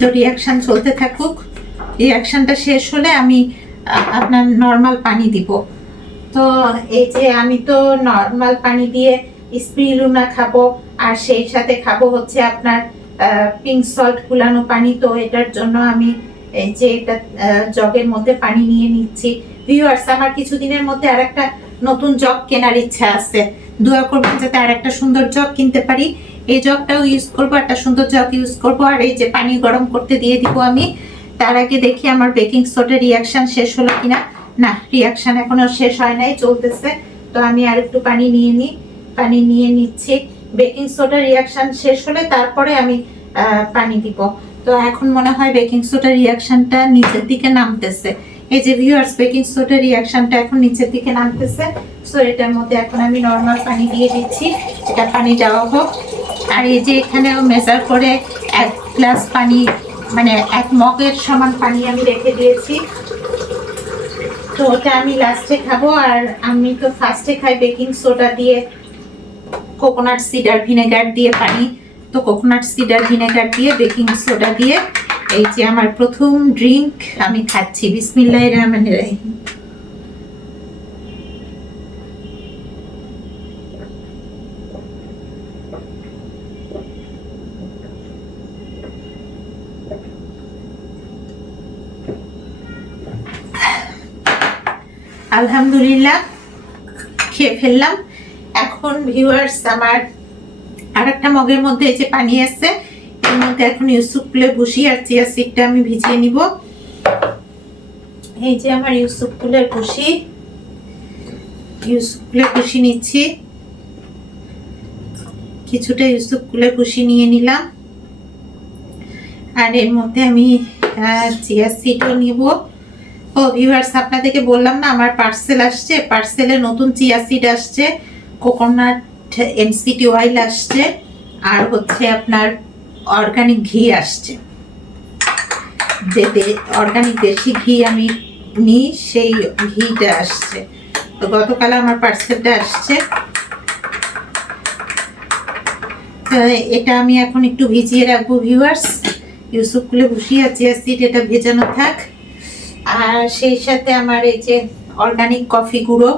তো রিয়াকশন চলতে থাকুক। রিয়াকশনটা শেষ হলে আমি আপনার নর্মাল পানি দিব। তো এই যে আমি তো নর্মাল পানি দিয়ে স্পিরুলিনা খাবো, আর সেই সাথে খাবো হচ্ছে আপনার পিঙ্ক সল্ট গুলানো পানি। তো এটার জন্য আমি এই যে এটা জগের মধ্যে পানি নিয়ে নিচ্ছি। ভিউয়ার্স, আমার কিছুদিনের মধ্যে আরেকটা নতুন জগ কেনার ইচ্ছা আছে। দোয়া করবেন যাতে আরেকটা সুন্দর জগ কিনতে পারি। এই জগটাও ইউজ করবো, একটা সুন্দর জগ ইউজ করবো। আর এই যে পানি গরম করতে দিয়ে দিব আমি। তার আগে দেখি আমার বেকিং সোডা রিয়াকশন শেষ হলো কিনা। না, রিয়াকশন এখনো শেষ হয় নাই, চলতেছে। তো আমি আর একটু পানি নিয়ে নিই, পানি নিয়ে নিচ্ছি। বেকিং সোডা রিয়াকশন শেষ হলে তারপরে আমি পানি দিব। তো এখন মনে হয় বেকিং সোডা রিয়াকশনটা নিচের দিকে নামতেছে। এই যে ভিউয়ার্স, বেকিং সোডা রিয়াকশনটা এখন নিচের দিকে নামতেছে। সো এটার মধ্যে এখন আমি নর্মাল পানি দিয়ে দিচ্ছি। এটা পানি দেওয়া হোক। আর এই যে এখানেও মেজার করে 1 গ্লাস পানি, মানে 1 মগের সমান পানি আমি রেখে দিয়েছি। তো ওটা আমি লাস্টে খাবো। আর আমি তো ফার্স্টে খাই বেকিং সোডা দিয়ে, কোকোনাট সিডার ভিনেগার দিয়ে পানি, তো কোকোনাট সিডার ভিনেগার দিয়ে বেকিং সোডা দিয়ে এই যে আমার প্রথম ড্রিঙ্ক আমি খাচ্ছি। বিসমিল্লাহির রহমানির রহিম। আলহামদুলিল্লাহ খেয়ে ফেললাম। এখন ভিউয়ার্স আমার আর একটা মগের মধ্যে এই যে পানি আছে, এর মধ্যে এখন ইউসুফলে ভুসি আর চিয়া সিডটা আমি ভিজিয়ে নিব। এই যে আমার ইউসুফলে ভুসি নিচ্ছি, কিছুটা ইউসুফলে ভুসি নিয়ে নিলাম। আর এর মধ্যে আমি চিয়া সিডও নিব। ও ভিউয়ার্স, আপনাদেরকে বললাম না আমার পার্সেল আসছে, পার্সেলে নতুন চিয়া সিড আসছে, কোকোনাট এমসিটি অয়েল আসছে, আর হচ্ছে আপনার অর্গানিক ঘি আসছে। যে অর্গানিক দেশি ঘি আমি নিই সেই ঘিটা আসছে। তো গতকাল আমার পার্সেলটা আসছে। তো এটা আমি এখন একটু ভিজিয়ে রাখবো ভিউয়ার্স। ইউসুফলে ভুসি আর চিয়া সিড এটা ভেজানো থাক। আর সেই সাথে আমার এই যে অর্গানিক কফি গুঁড়ো,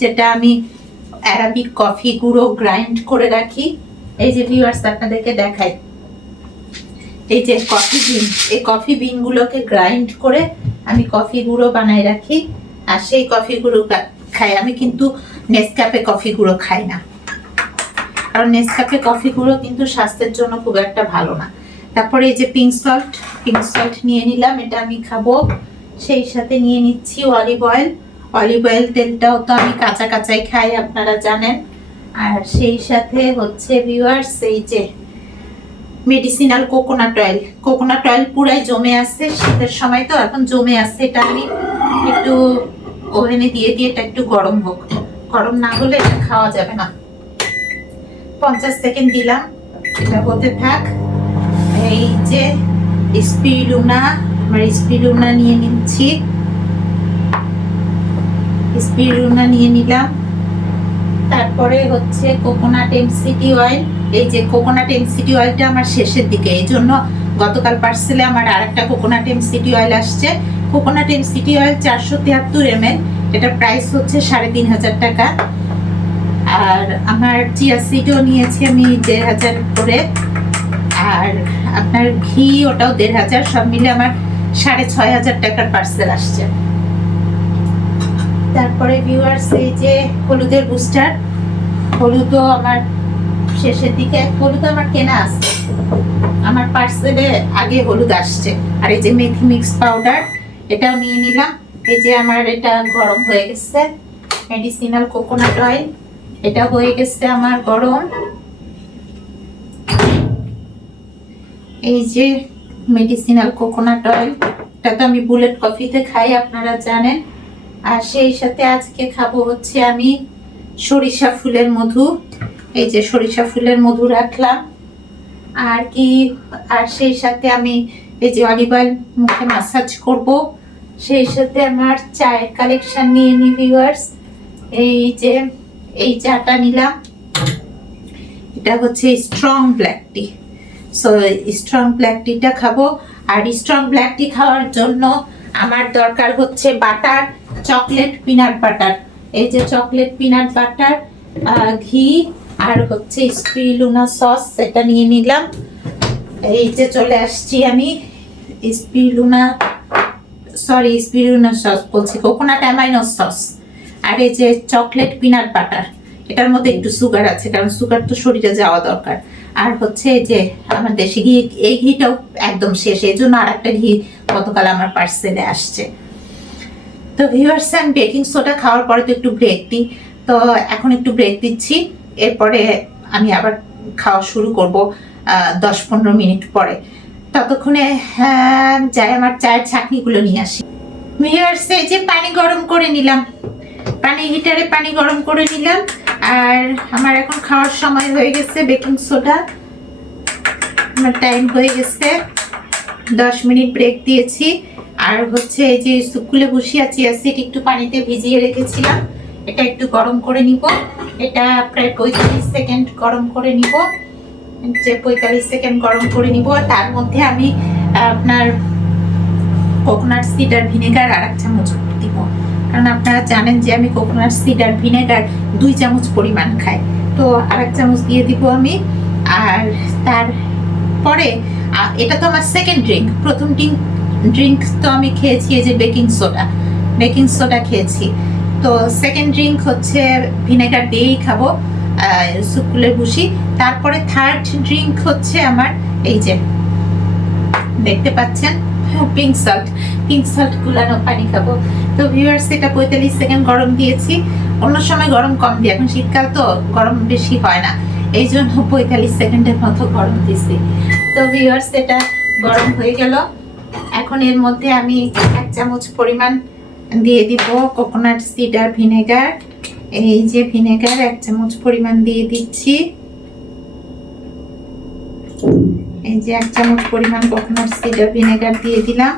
যেটা আমি অ্যারাবিক কফি গুঁড়ো গ্রাইন্ড করে রাখি। এই যে ভিউয়ার্স আপনাদেরকে দেখাই, এই যে কফি বিন, এই কফি বিনগুলোকে গ্রাইন্ড করে আমি কফি গুঁড়ো বানাই রাখি। আর সেই কফি গুঁড়ো খাই আমি, কিন্তু নেসক্যাফে কফি গুঁড়ো খাই না, কারণ নেসক্যাফে কফি গুঁড়ো কিন্তু স্বাস্থ্যের জন্য খুব একটা ভালো না। তারপরে এই যে পিঙ্ক সল্ট নিয়ে নিলাম, এটা আমি খাবো। সেই সাথে নিয়ে নিচ্ছি অলিভ অয়েল তেলটাও তো আমি কাঁচাই খাই, আপনারা জানেন। আর সেই সাথে হচ্ছে ভিউয়ার্স এই যে মেডিসিনাল কোকোনাট অয়েল পুরাই জমে আছে, শীতের সময় তো এখন জমে আছে। এটা আমি একটু ওভেনে দিয়ে এটা একটু গরম হোক, গরম না হলে এটা খাওয়া যাবে না। 50 সেকেন্ড দিলাম, এটা হতে থাক। এই যে স্পিরুলিনা, আমার স্পিরুলিনা নিয়ে নিচ্ছি, স্পিরুলিনা নিয়ে নিলাম। তারপরে হচ্ছে কোকোনাট এমসিটি অয়েল। এই যে কোকোনাট এমসিটি অয়েলটা আমার শেষের দিকে, এই জন্য গতকাল পার্সেলে আমার আরেকটা কোকোনাট এমসিটি অয়েল আসছে। কোকোনাট এমসিটি অয়েল 473 ml, এটা প্রাইস হচ্ছে 3500 টাকা। আর আমার চিয়া সিডও নিয়েছি আমি 1500 করে। আর আপনার ঘি ওটাও 1500, সব মিলে আমার 6500 টাকার পার্সেল আসছে। তারপরে ভিউয়ার্স এই যে হলুদের বুস্টার, হলুদও আমার শেষের দিকে, হলুদ আমার কেনা আছে, আমার পার্সেলে আগে হলুদ আসছে। আর এই যে মেথি মিক্স পাউডার, এটাও নিয়ে নিলাম। এই যে আমার এটা গরম হয়ে গেছে, মেডিসিনাল কোকোনাট অয়েল, এটা হয়ে গেছে আমার গরম। এই যে মেডিসিনাল কোকোনাট অয়েল, এটা তো আমি বুলেট কফিতে খাই, আপনারা জানেন। আর সেই সাথে আজকে খাবো হচ্ছে আমি সরিষা ফুলের মধু। এই যে সরিষা ফুলের মধু রাখলাম। আর কি, আর সেই সাথে আমি এই যে অলিভ অয়েল মুখে মাসাজ করব। সেই সাথে আমার চায়ের কালেকশন নিয়ে নি ভিউয়ার্স। এই যে এই চাটা নিলাম, এটা হচ্ছে স্ট্রং ব্ল্যাক টি। সো স্ট্রং ব্ল্যাক টিটা খাবো। আর স্ট্রং ব্ল্যাক টি খাওয়ার জন্য আমার দরকার হচ্ছে বাটার, চকলেট পিনাট বাটার। এই যে চকলেট পিনাট বাটার, ঘি, আর হচ্ছে স্পিরুলিনা সস, এটা নিয়ে নিলাম। এই যে চলে আসছি আমি স্পিরুলিনা সস বলছি, কোকোনাট অ্যামাইনো সস। আর এই যে চকলেট পিনাট বাটার, এটার মধ্যে একটু সুগার আছে, কারণ সুগার তো শরীরে যাওয়া দরকার। আর হচ্ছে এই যে আমার দেশি ঘি, এই ঘিটাও একদম শেষ, এই জন্য আর একটা ঘি গতকাল আমার পার্সেলে আসছে। তো ভিউয়ার্স, আমি বেকিং সোডা খাওয়ার পরে তো একটু ব্রেক দিই, তো এখন একটু ব্রেক দিচ্ছি। এরপরে আমি আবার খাওয়া শুরু করব 10-15 মিনিট পরে। ততক্ষণে যাই আমার চায়ের ছাঁকনিগুলো নিয়ে আসি। ভিউয়ার্স, এই যে পানি গরম করে নিলাম, হিটারে পানি গরম করে নিলাম। আর আমার এখন খাওয়ার সময় হয়ে গেছে। বেকিং সোডা আমার টাইম হয়ে গেছে, 10 মিনিট ব্রেক দিয়েছি। আর হচ্ছে এই যে সুকুলে বসিয়া চিয়া সিড একটু পানিতে ভিজিয়ে রেখেছিলাম, এটা একটু গরম করে নিব। এটা প্রায় 45 সেকেন্ড গরম করে নিব, যে 45 সেকেন্ড গরম করে নিব। তার মধ্যে আমি আপনার কোকোনাট সিড আর ভিনেগার আর 1 চামচ দিব, কারণ আপনারা জানেন যে আমি কোকোনাট সিড আর ভিনেগার 2 চামচ পরিমাণ খাই, তো আর 1 চামচ দিয়ে দিব আমি। আর তারপরে এটা তো আমার সেকেন্ড ড্রিঙ্ক। প্রথম ড্রিঙ্ক তো আমি খেয়েছি এই যে বেকিং সোডা খেয়েছি। তো সেকেন্ড ড্রিঙ্ক হচ্ছে ভিনেগার দিয়েই খাবো সুকুলের ভুসি। তারপরে থার্ড ড্রিঙ্ক হচ্ছে আমার এই যে দেখতে পাচ্ছেন পিঙ্ক সল্ট গুলানো পানি খাবো। তো ভিউয়ার্স, এটা 45 সেকেন্ড গরম দিয়েছি। অন্য সময় গরম কম দিই, এখন শীতকাল তো গরম বেশি হয় না, এই জন্য 45 সেকেন্ডের মতো গরম দিছি। তো ভিউয়ার্স, এটা গরম হয়ে গেল। এখন এর মধ্যে আমি 1 চামচ পরিমাণ দিয়ে দিব কোকোনাট সিড আর ভিনেগার। এই যে ভিনেগার 1 চামচ পরিমাণ দিয়ে দিচ্ছি। এই যে 1 চামচ পরিমাণ কোকোনাট সিড আর ভিনেগার দিয়ে দিলাম।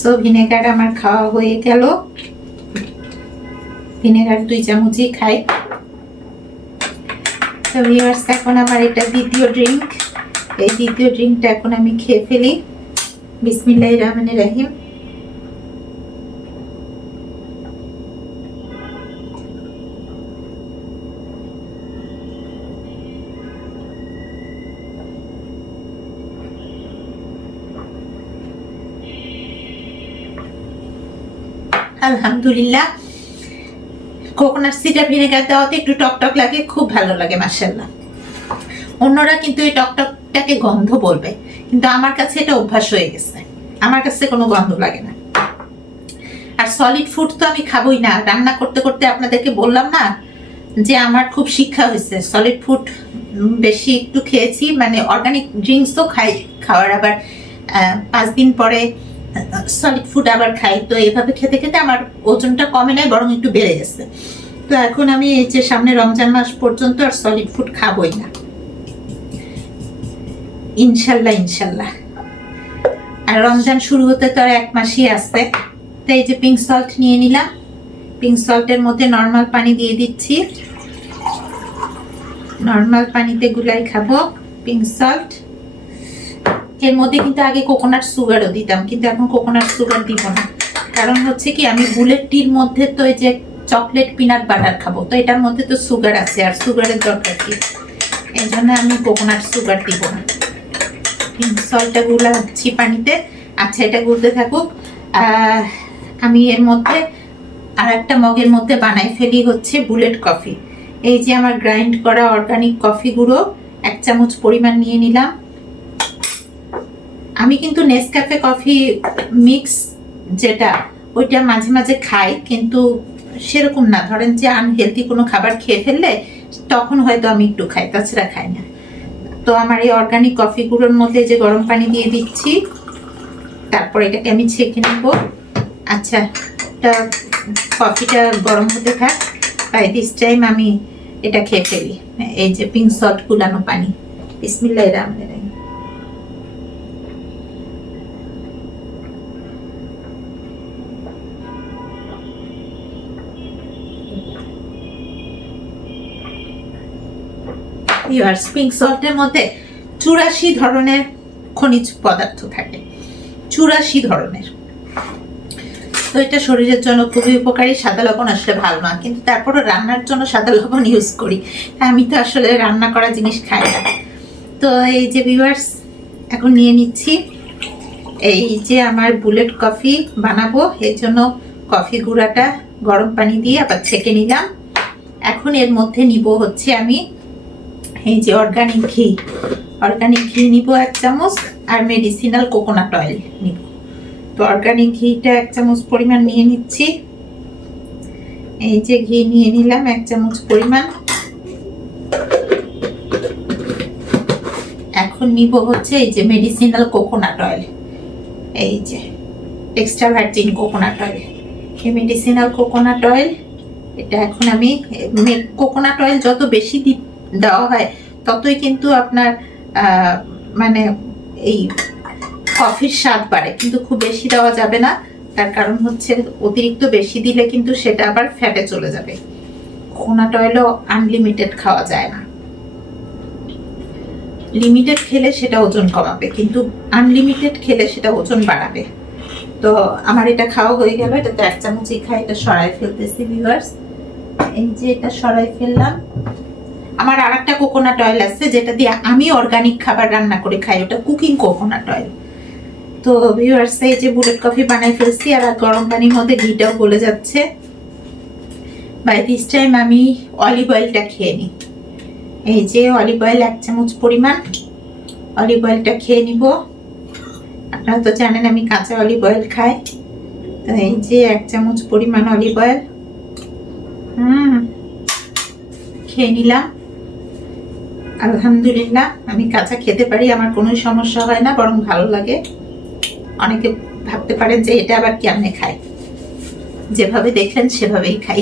সো ভিনেগার আমার খাওয়া হয়ে গেল। ভিনেগার 2 চামচই খাই। তো ভিউয়ার্স, এখন আমার এটা দ্বিতীয় ড্রিঙ্ক। এই দ্বিতীয় ড্রিঙ্কটা এখন আমি খেয়ে ফেলি। বিসমিল্লাহির রহমানির রহিম। আলহামদুলিল্লাহ, কোকোনাট সিড আর ভিনেগার দেওয়াতে একটু টক লাগে, খুব ভালো লাগে মাশাআল্লাহ। অন্যরা কিন্তু এই টকটাকে গন্ধ বলবে, কিন্তু আমার কাছে এটা অভ্যাস হয়ে গেছে, আমার কাছে কোনো গন্ধ লাগে না। আর সলিড ফুড তো আমি খাবোই না। রান্না করতে করতে আপনাদেরকে বললাম না যে আমার খুব শিক্ষা হয়েছে, সলিড ফুড বেশি একটু খেয়েছি, মানে অর্গানিক ড্রিঙ্কস তো খাওয়ার আবার 5 দিন পরে সলিড ফুড আবার খাই। তো এইভাবে খেতে খেতে আমার ওজনটা কমে নাই, বরং একটু বেড়ে গেছে। তো এখন আমি এই যে সামনে রমজান মাস পর্যন্ত আর সলিড ফুড খাবোই না ইনশাল্লাহ। আর রমজান শুরু হতে তো আর 1 মাসই আছে। তো এই যে পিঙ্ক সল্ট নিয়ে নিলাম। পিঙ্ক সল্টের মধ্যে নর্মাল পানি দিয়ে দিচ্ছি। নর্মাল পানিতে গুলাই খাবো পিঙ্ক সল্ট। এর মধ্যে কিন্তু আগে কোকোনাট সুগারও দিতাম, কিন্তু এখন কোকোনাট সুগার দিব না। কারণ হচ্ছে কি, আমি বুলেট টির মধ্যে তো এই যে চকলেট পিনাট বাটার খাবো, তো এটার মধ্যে তো সুগার আছে, আর সুগারের দরকার কি, এই জন্য আমি কোকোনাট সুগার দিব না। পিঙ্ক সল্টটা গুলাচ্ছি পানিতে। আচ্ছা, এটা গুলতে থাকুক। আমি এর মধ্যে আর একটা মগের মধ্যে বানাই ফেলি হচ্ছে বুলেট কফি। এই যে আমার গ্রাইন্ড করা অর্গানিক কফি গুঁড়ো 1 চামচ পরিমাণ নিয়ে নিলাম। আমি কিন্তু নেসক্যাফে কফি মিক্স যেটা, ওইটা মাঝে মাঝে খাই, কিন্তু সেরকম না। ধরেন যে আনহেলদি কোনো খাবার খেয়ে ফেললে তখন হয়তো আমি একটু খাই, তাছাড়া খাই না। তো আমার এই অর্গানিক কফি গুঁড়োর মধ্যে যে গরম পানি দিয়ে দিচ্ছি, তারপর এটাকে আমি ছেঁকে নেব। আচ্ছা, কফিটা গরম হতে থাক, বাই দিস টাইম আমি এটা খেয়ে ফেলি। এই যে পিঙ্ক সল্ট গুলানো পানি। বিসমিল্লাহির রহমানির রহিম। পিঙ্ক সল্টের মধ্যে 84 ধরনের খনিজ পদার্থ থাকে, 84 ধরনের। তো এটা শরীরের জন্য খুবই উপকারী। সাদা লবণ আসলে ভালো না, কিন্তু তারপরও রান্নার জন্য সাদা লবণ ইউজ করি। আমি তো আসলে রান্না করা জিনিস খাই না। তো এই যে ভিউয়ার্স, এখন নিয়ে নিচ্ছি। এই যে আমার বুলেট কফি বানাবো, এর জন্য কফি গুঁড়াটা গরম পানি দিয়ে আবার ছেঁকে নিলাম। এখন এর মধ্যে নিব হচ্ছে আমি এই যে অর্গানিক ঘি নিব 1 চামচ, আর মেডিসিনাল কোকোনাট অয়েল নিব। তো অর্গানিক ঘিটা 1 চামচ পরিমাণ নিয়ে নিচ্ছি। এই যে ঘি নিয়ে নিলাম 1 চামচ পরিমাণ। এখন নিব হচ্ছে এই যে মেডিসিনাল কোকোনাট অয়েল, এই যে এক্সট্রা ভার্জিন কোকোনাট অয়েল। এই মেডিসিনাল কোকোনাট অয়েল, এটা এখন আমি কোকোনাট অয়েল যত বেশি দেওয়া হয় ততই কিন্তু আপনার মানে এই কফির স্বাদ বাড়ে, কিন্তু খুব বেশি দেওয়া যাবে না। তার কারণ হচ্ছে অতিরিক্ত বেশি দিলে কিন্তু সেটা আবার ফ্যাটে চলে যাবে। কোকোনাট অয়েলও আনলিমিটেড খাওয়া যায় না। লিমিটেড খেলে সেটা ওজন কমাবে, কিন্তু আনলিমিটেড খেলে সেটা ওজন বাড়াবে। তো আমার এটা খাওয়া হয়ে গেল। এটা তো 1 চামচই খাই। এটা সরাই ফেলতেছি ভিউয়ার্স। এই যে এটা সরাই ফেললাম। আমার আরেকটা কোকোনাট অয়েল আছে যেটা দিয়ে আমি অর্গানিক খাবার রান্না করে খাই, ওটা কুকিং কোকোনাট অয়েল। তো ভিউয়ার্স, এই যে বুলেট কফি বানাই ফেলছি, আর গরম পানির মধ্যে ঘিটাও গলে যাচ্ছে। বাই দিস টাইম আমি অলিভ অয়েলটা খেয়ে নিই। এই যে অলিভ অয়েল 1 চামচ পরিমাণ অলিভ অয়েলটা খেয়ে নিব। আপনারা তো জানেন আমি কাঁচা অলিভ অয়েল খাই। তো এই যে 1 চামচ পরিমাণ অলিভ অয়েল খেয়ে নিলাম। আলহামদুলিল্লাহ, আমি কাঁচা খেতে পারি, আমার কোনো সমস্যা হয় না, বরং ভালো লাগে। অনেকে ভাবতে পারেন যে এটা আবার কেমনে খায়, যেভাবে দেখলেন সেভাবেই খাই।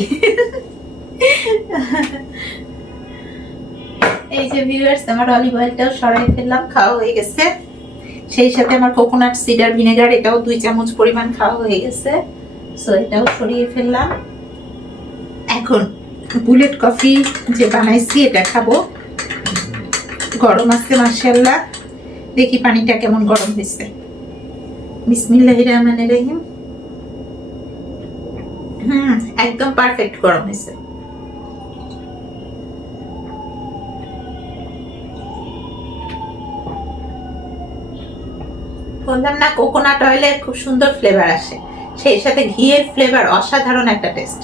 এই যে ভিউয়ার্স, আমার অলিভ অয়েলটাও সরাই ফেললাম, খাওয়া হয়ে গেছে। সেই সাথে আমার কোকোনাট সিডার ভিনেগার, এটাও 2 চামচ পরিমাণ খাওয়া হয়ে গেছে। সো এটাও সরিয়ে ফেললাম। এখন বুলেট কফি যে বানাইছি এটা খাবো। গরম আছে মাশাআল্লাহ। দেখি পানিটা কেমন গরম হয়েছে। বিসমিল্লাহির রহমানির রহিম। একদম পারফেক্ট গরম হয়েছে। বললাম না, কোকোনাট অয়েলের খুব সুন্দর ফ্লেভার আসে, সেই সাথে ঘিয়ের ফ্লেভার অসাধারণ একটা টেস্ট।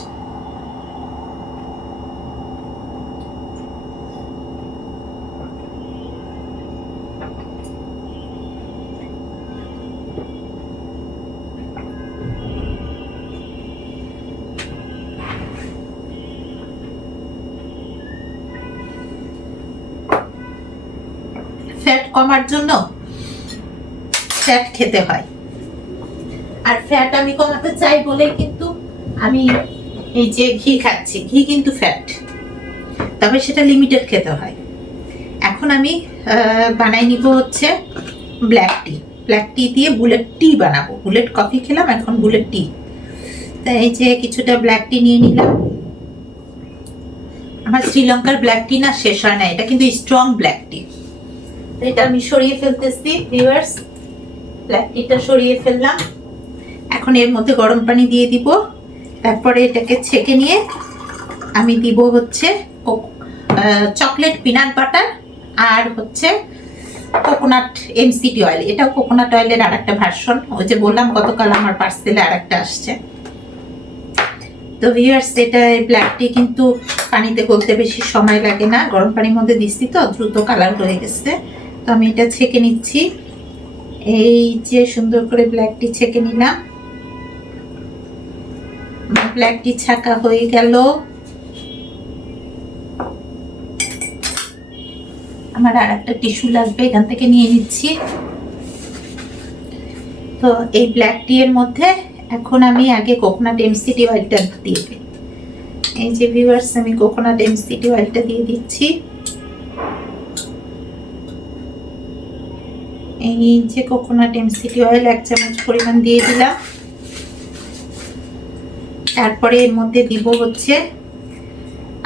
ফ্যাট কমার জন্য ফ্যাট খেতে হয়, আর ফ্যাট আমি কমাতে চাই বলে কিন্তু আমি এই যে ঘি খাচ্ছি। ঘি কিন্তু ফ্যাট, তবে সেটা লিমিটেড খেতে হয়। এখন আমি বানাই নিব হচ্ছে ব্ল্যাক টি। ব্ল্যাক টি দিয়ে বুলেট টি বানাবো। বুলেট কফি খেলাম, এখন বুলেট টি। তাই এই যে কিছুটা ব্ল্যাক টি নিয়ে নিলাম। আমার শ্রীলঙ্কার ব্ল্যাক টি না শেষ হয় না, এটা কিন্তু স্ট্রং ব্ল্যাক টি। এটা আমি সরিয়ে ফেলতেছি ভিউয়ার্স। ব্ল্যাক টিটা সরিয়ে ফেললাম। এখন এর মধ্যে গরম পানি দিয়ে দিব। তারপরে এটাকে ছেঁকে নিয়ে আমি দিব হচ্ছে চকলেট পিনাট বাটার, আর হচ্ছে কোকোনাট এমসিটি অয়েল। এটাও কোকোনাট অয়েলের আর একটা ভার্সন। ওই যে বললাম গতকাল আমার পার্সেলে আর একটা আসছে। তো ভিউয়ার্স, এটা ব্ল্যাক টি কিন্তু পানিতে গলতে বেশি সময় লাগে না। গরম পানির মধ্যে দিচ্ছি তো দ্রুত কালার হয়ে গেছে। তো আমি এটা ছেঁকে নিচ্ছি। এই যে সুন্দর করে ব্ল্যাক টি ছেঁকে নিলাম। ব্ল্যাক টি ছাকা হয়ে গেল। আমার আর একটা টিস্যু লাগবে, এখান থেকে নিয়ে নিচ্ছি। তো এই ব্ল্যাক টি এর মধ্যে এখন আমি আগে কোকোনাট এমসিটি অয়েলটা দিয়ে দিই। এই যে ভিউয়ার্স, আমি কোকোনাট এমসিটি অয়েলটা দিয়ে দিচ্ছি। এই যে কোকোনাট এমসিটি অয়েল 1 চামচ পরিমাণ দিয়ে দিলাম। তারপরে এর মধ্যে দিব হচ্ছে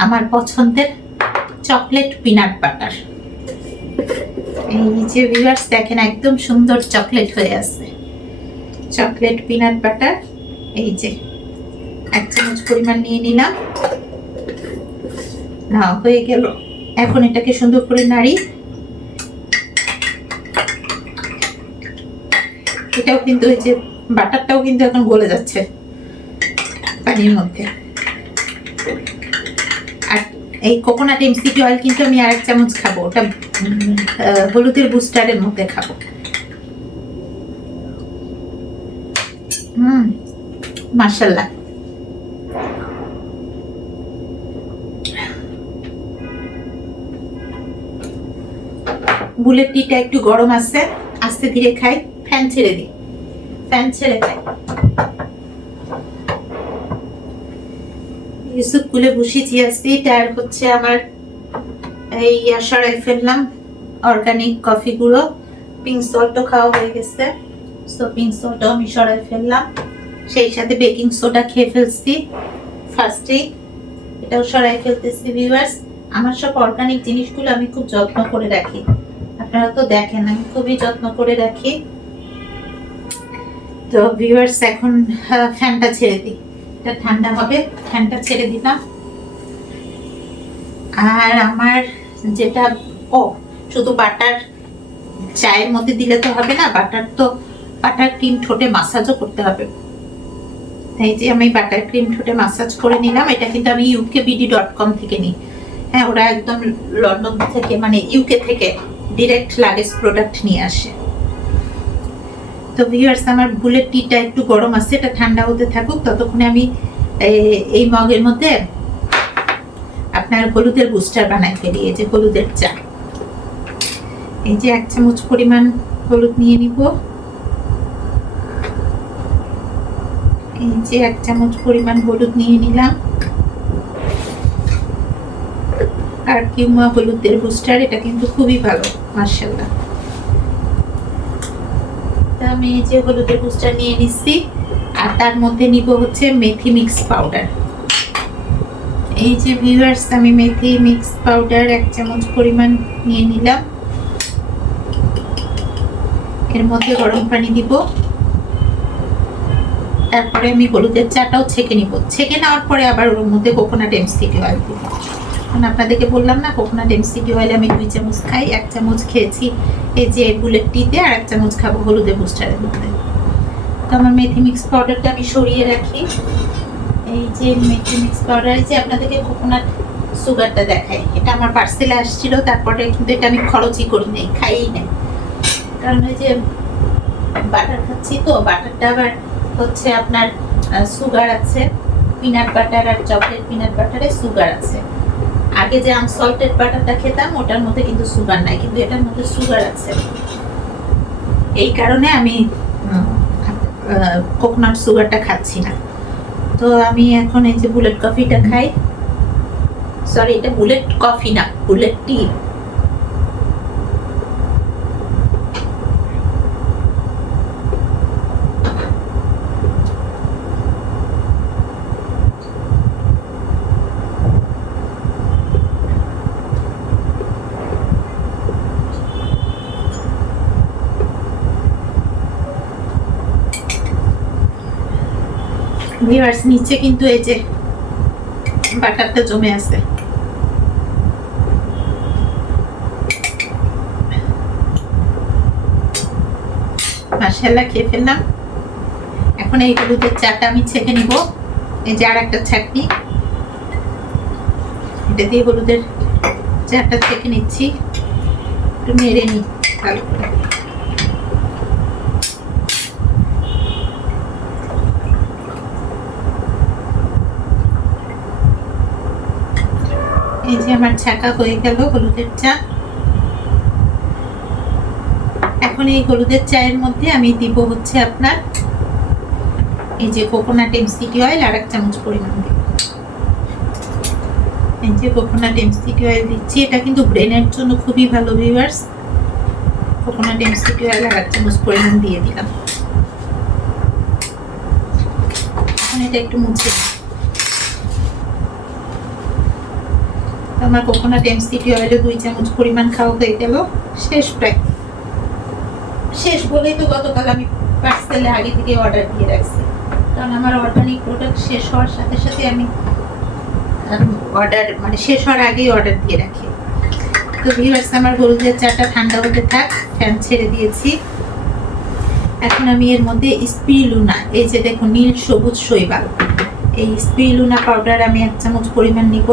আমার পছন্দের চকলেট পিনাট বাটার। এই যে ভিউয়ার্স দেখেন, একদম সুন্দর চকলেট হয়ে আছে। চকলেট পিনাট বাটার এই যে 1 চামচ পরিমাণ নিয়ে নিলাম। না হয়ে গেল। এখন এটাকে সুন্দর করে নাড়ি। এটাও কিন্তু এই যে বাটারটাও কিন্তু এখন গলে যাচ্ছে পানির মধ্যে। আর এই কোকোনাট এমসিটি অয়েল কিন্তু আমি আর 1 চামচ খাবো, ওটা হলুদের বুস্টারের মধ্যে খাবো। মাশাআল্লাহ। বুলেট টিটা একটু গরম আছে, আস্তে ধীরে খাই। ফ্যান ছেড়ে দিই, ফ্যান ছেড়ে খাই। ইউসুফ কুলে বসিয়েছি আসছি। আর হচ্ছে আমার এই সরাই ফেললাম অর্গানিক কফি গুঁড়ো। পিঙ্ক সল্টও খাওয়া হয়ে গেছে। সোপিং সোডা আমি সরাই ফেললাম, সেই সাথে বেকিং সোডা খেয়ে ফেলছি ফার্স্টেই, এটাও সরাই ফেলতেছি। ভিউয়ার্স, আমার সব অর্গানিক জিনিসগুলো আমি খুব যত্ন করে রাখি, আপনারা তো দেখেন আমি খুবই যত্ন করে রাখি। তো ভিউয়ার্স, এখন ফ্যানটা ছেড়ে দিই, এটা ঠান্ডা হবে, ফ্যানটা ছেড়ে দিলাম। আর আমার যেটা, শুধু বাটার চায়ের মধ্যে দিলে তো হবে না, বাটার ক্রিম ঠোঁটে মাসাজও করতে হবে। এই যে আমি বাটার ক্রিম ঠোঁটে মাসাজ করে নিলাম। এটা কিন্তু আমি ukbd.com থেকে নিই। হ্যাঁ, ওরা একদম লন্ডন থেকে, মানে ইউকে থেকে ডিরেক্ট লাগেজ প্রোডাক্ট নিয়ে আসে। তো ভিউয়ার্স, আমার বুলেট টিটা একটু গরম আছে, এটা ঠান্ডা হতে থাকুক। ততক্ষণে আমি এই মগের মধ্যে আপনার হলুদের বুস্টার বানাই ফেলি। এই যে হলুদের চা, এই যে 1 চামচ পরিমাণ হলুদ নিয়ে নিব। এই যে 1 চামচ পরিমাণ হলুদ নিয়ে নিলাম। আর কিউমা হলুদের বুস্টার, এটা কিন্তু খুবই ভালো মাশাআল্লাহ। তা আমি এই যে হলুদের বুস্টার নিয়ে নিচ্ছি। আর তার মধ্যে নিব হচ্ছে মেথি মিক্স পাউডার। এই যে ভিউয়ার্স, আমি মেথি মিক্স পাউডার 1 চামচ পরিমাণ নিয়ে নিলাম। এর মধ্যে গরম পানি দিব। তারপরে আমি হলুদের চাটাও ছেঁকে নিব। ছেঁকে নেওয়ার পরে আবার ওর মধ্যে কোকোনাট এমসিডি অয়েল দিব। কারণ আপনাদেরকে বললাম না, কোকোনাট এমসিডি অয়েল আমি 2 চামচ খাই। 1 চামচ খেয়েছি এই যে বুলেট টিতে, আর 1 চামচ খাবো হলুদের বুস্টারের মধ্যে। তো আমার মেথি মিক্স পাউডারটা আমি সরিয়ে রাখি। এই যে মেথি মিক্স পাউডার, এই যে আপনাদেরকে কোকোনাট সুগারটা দেখাই, এটা আমার পার্সেলে আসছিল। তারপরে কিন্তু এটা আমি খরচই করি নাই, খাইই নাই। কারণ ওই যে বাটার খাচ্ছি, তো বাটারটা আবার হচ্ছে আপনার সুগার আছে, পিনাট বাটার আর চকলেট পিনাট বাটারে সুগার আছে। আগে যে আনসল্টেড বাটারটা খেতাম ওটার মধ্যে কিন্তু সুগার নাই, কিন্তু এটার মধ্যে সুগার আছে। এই কারণে আমি কোকোনাট সুগারটা খাচ্ছি না। তো আমি এখন এই যে বুলেট কফিটা খাই। সরি, এটা বুলেট কফি না, বুলেট টি। ভিউয়ার্স, নিচে কিন্তু এই যে বাটারটা জমে আছে। মাশাআল্লাহ, খেয়ে ফেললাম। এখন এই হলুদের চাটা আমি ছেঁকে নিব। এই যে আর একটা ছাঁকনি, এটা দিয়ে হলুদের চাটা ছেঁকে নিচ্ছি। একটু নেড়ে নিই ভালো করে। এই যে আমার ছাকা হয়ে গেল হলুদের চা। এখন এই হলুদের চায়ের মধ্যে আমি দিব হচ্ছে আপনার এই যে কোকোনাট এমসিডি অয়েল, আর 1 চামচ পরিমাণ দিব। এই যে কোকোনাট এমসিডি অয়েল দিচ্ছি, এটা কিন্তু ব্রেনের জন্য খুবই ভালো ভিউয়ার্স। কোকোনাট এমসিডি অয়েল আর 1 চামচ পরিমাণ দিয়ে দিলাম। এখন এটা একটু মুছে দিই। আমার কোকোনাট এমসিডি অয়েলে 2 চামচ পরিমাণ খাওয়া হয়ে গেল। শেষ, প্রায় শেষ বলেই তো গতকাল আমি পার্সেলে আগে থেকে অর্ডার দিয়ে রাখছি। কারণ আমার অর্গানিক প্রোডাক্ট শেষ হওয়ার সাথে সাথে আমি অর্ডার, মানে শেষ হওয়ার আগেই অর্ডার দিয়ে রাখি। তো ভিউয়ার্স, আমার হলুদের চাটা ঠান্ডা হতে থাক, ফ্যান ছেড়ে দিয়েছি। এখন আমি এর মধ্যে স্পিরুলিনা, এই যে দেখুন নীল সবুজ শৈবাল, এই স্পিরুলিনা পাউডার আমি 1 চামচ পরিমাণ নিব।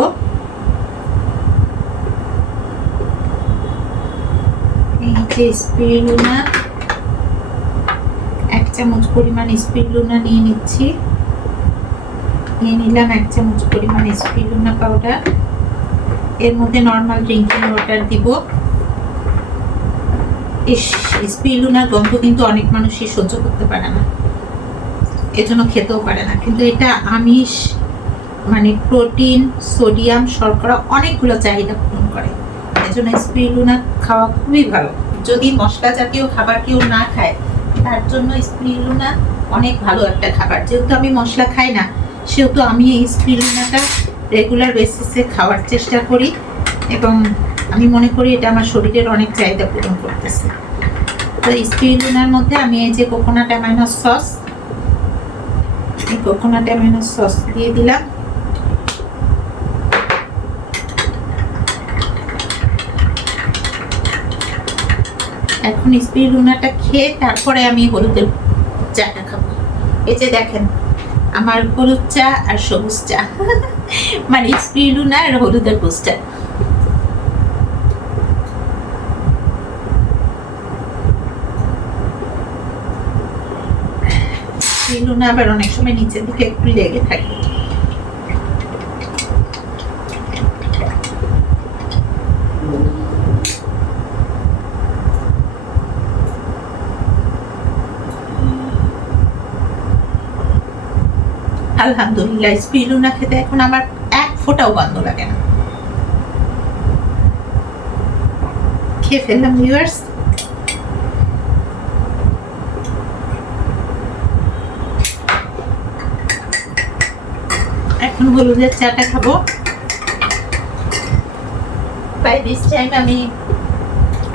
এই যে স্পিরুলিনা, 1 চামচ পরিমাণ স্পিরুলিনা নিয়ে নিচ্ছি। নিয়ে নিলাম 1 চামচ পরিমাণ স্পিরুলিনা পাউডার। এর মধ্যে নর্মাল ড্রিঙ্কিং ওয়াটার দিব। স্পিরুলিনার গন্ধ কিন্তু অনেক মানুষই সহ্য করতে পারে না, এজন্য খেতেও পারে না। কিন্তু এটা আমিষ, মানে প্রোটিন, সোডিয়াম, শর্করা অনেকগুলো চাহিদা পূরণ করে। এজন্য স্পিরুলিনা খাওয়া খুবই ভালো। যদি মশলা জাতীয় খাবার কেউ না খায়, তার জন্য স্পিরুলিনা অনেক ভালো একটা খাবার। যেহেতু আমি মশলা খাই না, সেহেতু আমি এই স্পিরুলিনাটা রেগুলার বেসিসে খাওয়ার চেষ্টা করি এবং আমি মনে করি এটা আমার শরীরের অনেক চাহিদা পূরণ করতেছে। তো স্পিরুলিনার মধ্যে আমি এই যে কোকোনাট অ্যামাইনো সস, এই কোকোনাট অ্যামাইনো সস দিয়ে দিলাম। এখন স্পিরুলিনাটা খেয়ে তারপরে আমি হলুদের চাটা খাবো। এই যে দেখেন আমার হলুদ চা আর সবুজ চা মানে স্পিরুলিনা আর হলুদের বুস্টার। স্পিরুলিনা আবার অনেক সময় নিচের দিকে একটু লেগে থাকে। আলহামদুলিল্লাহ স্পিরুলিনা খেতে এখন আমার এক ফোঁটাও গন্ধ লাগে না। খেয়ে ফেললাম ভিউয়ার্স। এখন হলুদের চাটা খাবো। বাই দিস টাইম আমি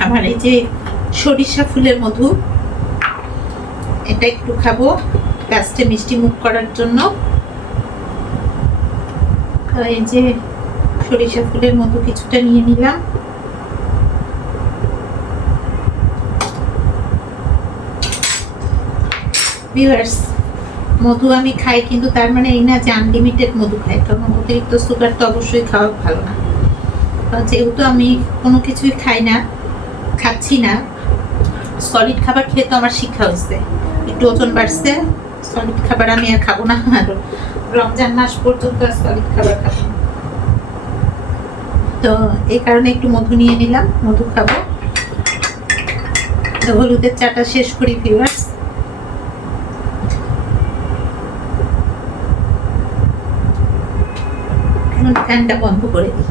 আমার এই যে সরিষা ফুলের মধু, এটা একটু খাবো লাস্টে মিষ্টি মুখ করার জন্য। তো এই যে সরিষা ফুলের মধু কিছুটা নিয়ে নিলাম। ভিউয়ার্স, মধু আমি খাই কিন্তু তার মানে এই না যে আনলিমিটেড মধু খাই, কারণ অতিরিক্ত সুগার তো অবশ্যই খাওয়া ভালো না। যেহেতু আমি কোনো কিছুই খাই না, খাচ্ছি না, সলিড খাবার খেয়ে তো আমার শিক্ষা হয়েছে, একটু ওজন বাড়ছে, সলিড খাবার আমি আর খাবো না। আর রমজান মাস পর্যন্ত আর সলিড খাবার খাবো না। তো এই কারণে একটু মধু নিয়ে নিলাম, মধু খাবো। তো হলুদের চাটা শেষ করি ভিউয়ার্স। ফ্যানটা বন্ধ করে দিই।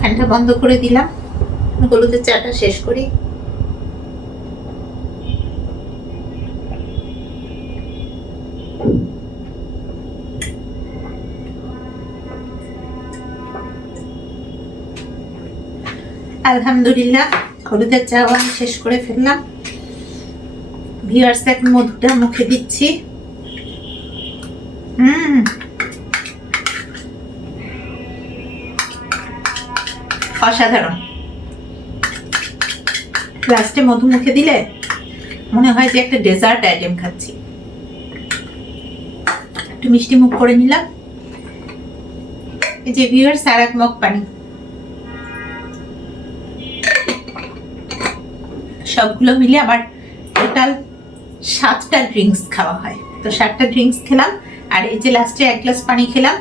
ফ্যানটা বন্ধ করে দিলাম, হলুদের চাটা শেষ করি। আলহামদুলিল্লাহ হলুদের চাও আমি শেষ করে ফেললাম। ভিউয়ার্স এখন মধুটা মুখে দিচ্ছি। অসাধারণ। লাস্টে মধু মুখে দিলে মনে হয় যে একটা ডেজার্ট আইটেম খাচ্ছি। একটু মিষ্টি মুখ করে নিলাম। এই যে ভিউয়ার্স আর এক মগ পানি। সবগুলো মিলে আমার টোটাল 7টা ড্রিঙ্কস খাওয়া হয়। তো 7টা ড্রিঙ্কস খেলাম আর এই যে লাস্টে 1 গ্লাস পানি খেলাম।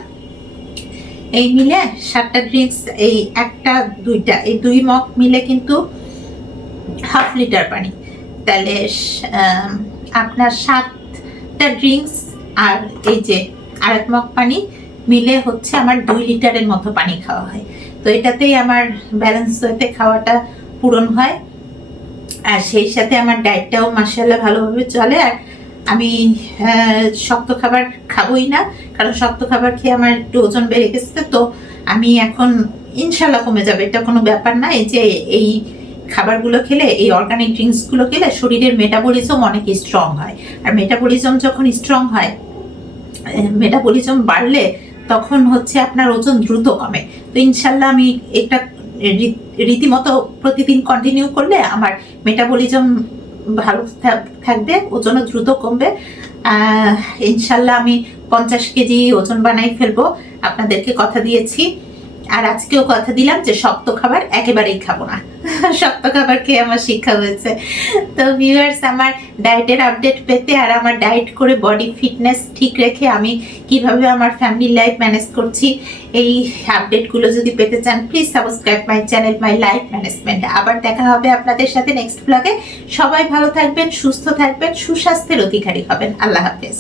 এই মিলে 7টা ড্রিঙ্কস, এই একটা দুইটা, এই 2 মগ মিলে কিন্তু 1/2 লিটার পানি। তাহলে আপনার 7টা ড্রিঙ্কস আর এই যে আরেক মগ পানি মিলে হচ্ছে আমার 2 লিটারের মতো পানি খাওয়া হয়। তো এটাতেই আমার ব্যালেন্স ওয়েতে খাওয়াটা পূরণ হয় আর সেই সাথে আমার ডায়েটটাও মাশাআল্লাহ ভালোভাবে চলে। আর আমি শক্ত খাবার খাবোই না, কারণ শক্ত খাবার খেয়ে আমার একটু ওজন বেড়ে গেছে। তো আমি এখন ইনশাল্লাহ কমে যাবে, এটা কোনো ব্যাপার না। এই যে এই খাবারগুলো খেলে, এই অর্গানিক ড্রিঙ্কসগুলো খেলে শরীরের মেটাবলিজম অনেক স্ট্রং হয়। আর মেটাবলিজম যখন স্ট্রং হয়, মেটাবলিজম বাড়লে তখন হচ্ছে আপনার ওজন দ্রুত কমে। তো ইনশাল্লাহ আমি এটা রীতিমতো প্রতিদিন কন্টিনিউ করলে আমার মেটাবলিজম ভালো থাকবে, ওজনও দ্রুত কমবে। ইনশাল্লাহ আমি 50 কেজি ওজন বানাই ফেলবো, আপনাদেরকে কথা দিয়েছি। আর আজকেও কথা দিলাম যে শক্ত খাবার একেবারেই খাবো না। শক্ত খাবার খেয়ে আমার শিক্ষা হয়েছে। তো ভিউয়ার্স, আমার ডায়েটের আপডেট পেতে আর আমার ডায়েট করে বডি ফিটনেস ঠিক রেখে আমি কিভাবে আমার ফ্যামিলি লাইফ ম্যানেজ করছি, এই আপডেটগুলো যদি পেতে চান please subscribe my channel my life management. আবার দেখা হবে আপনাদের সাথে নেক্সট ব্লগে। সবাই ভালো থাকবেন, সুস্থ থাকবেন, সুস্বাস্থ্যের অধিকারী হবেন। আল্লাহ হাফেজ।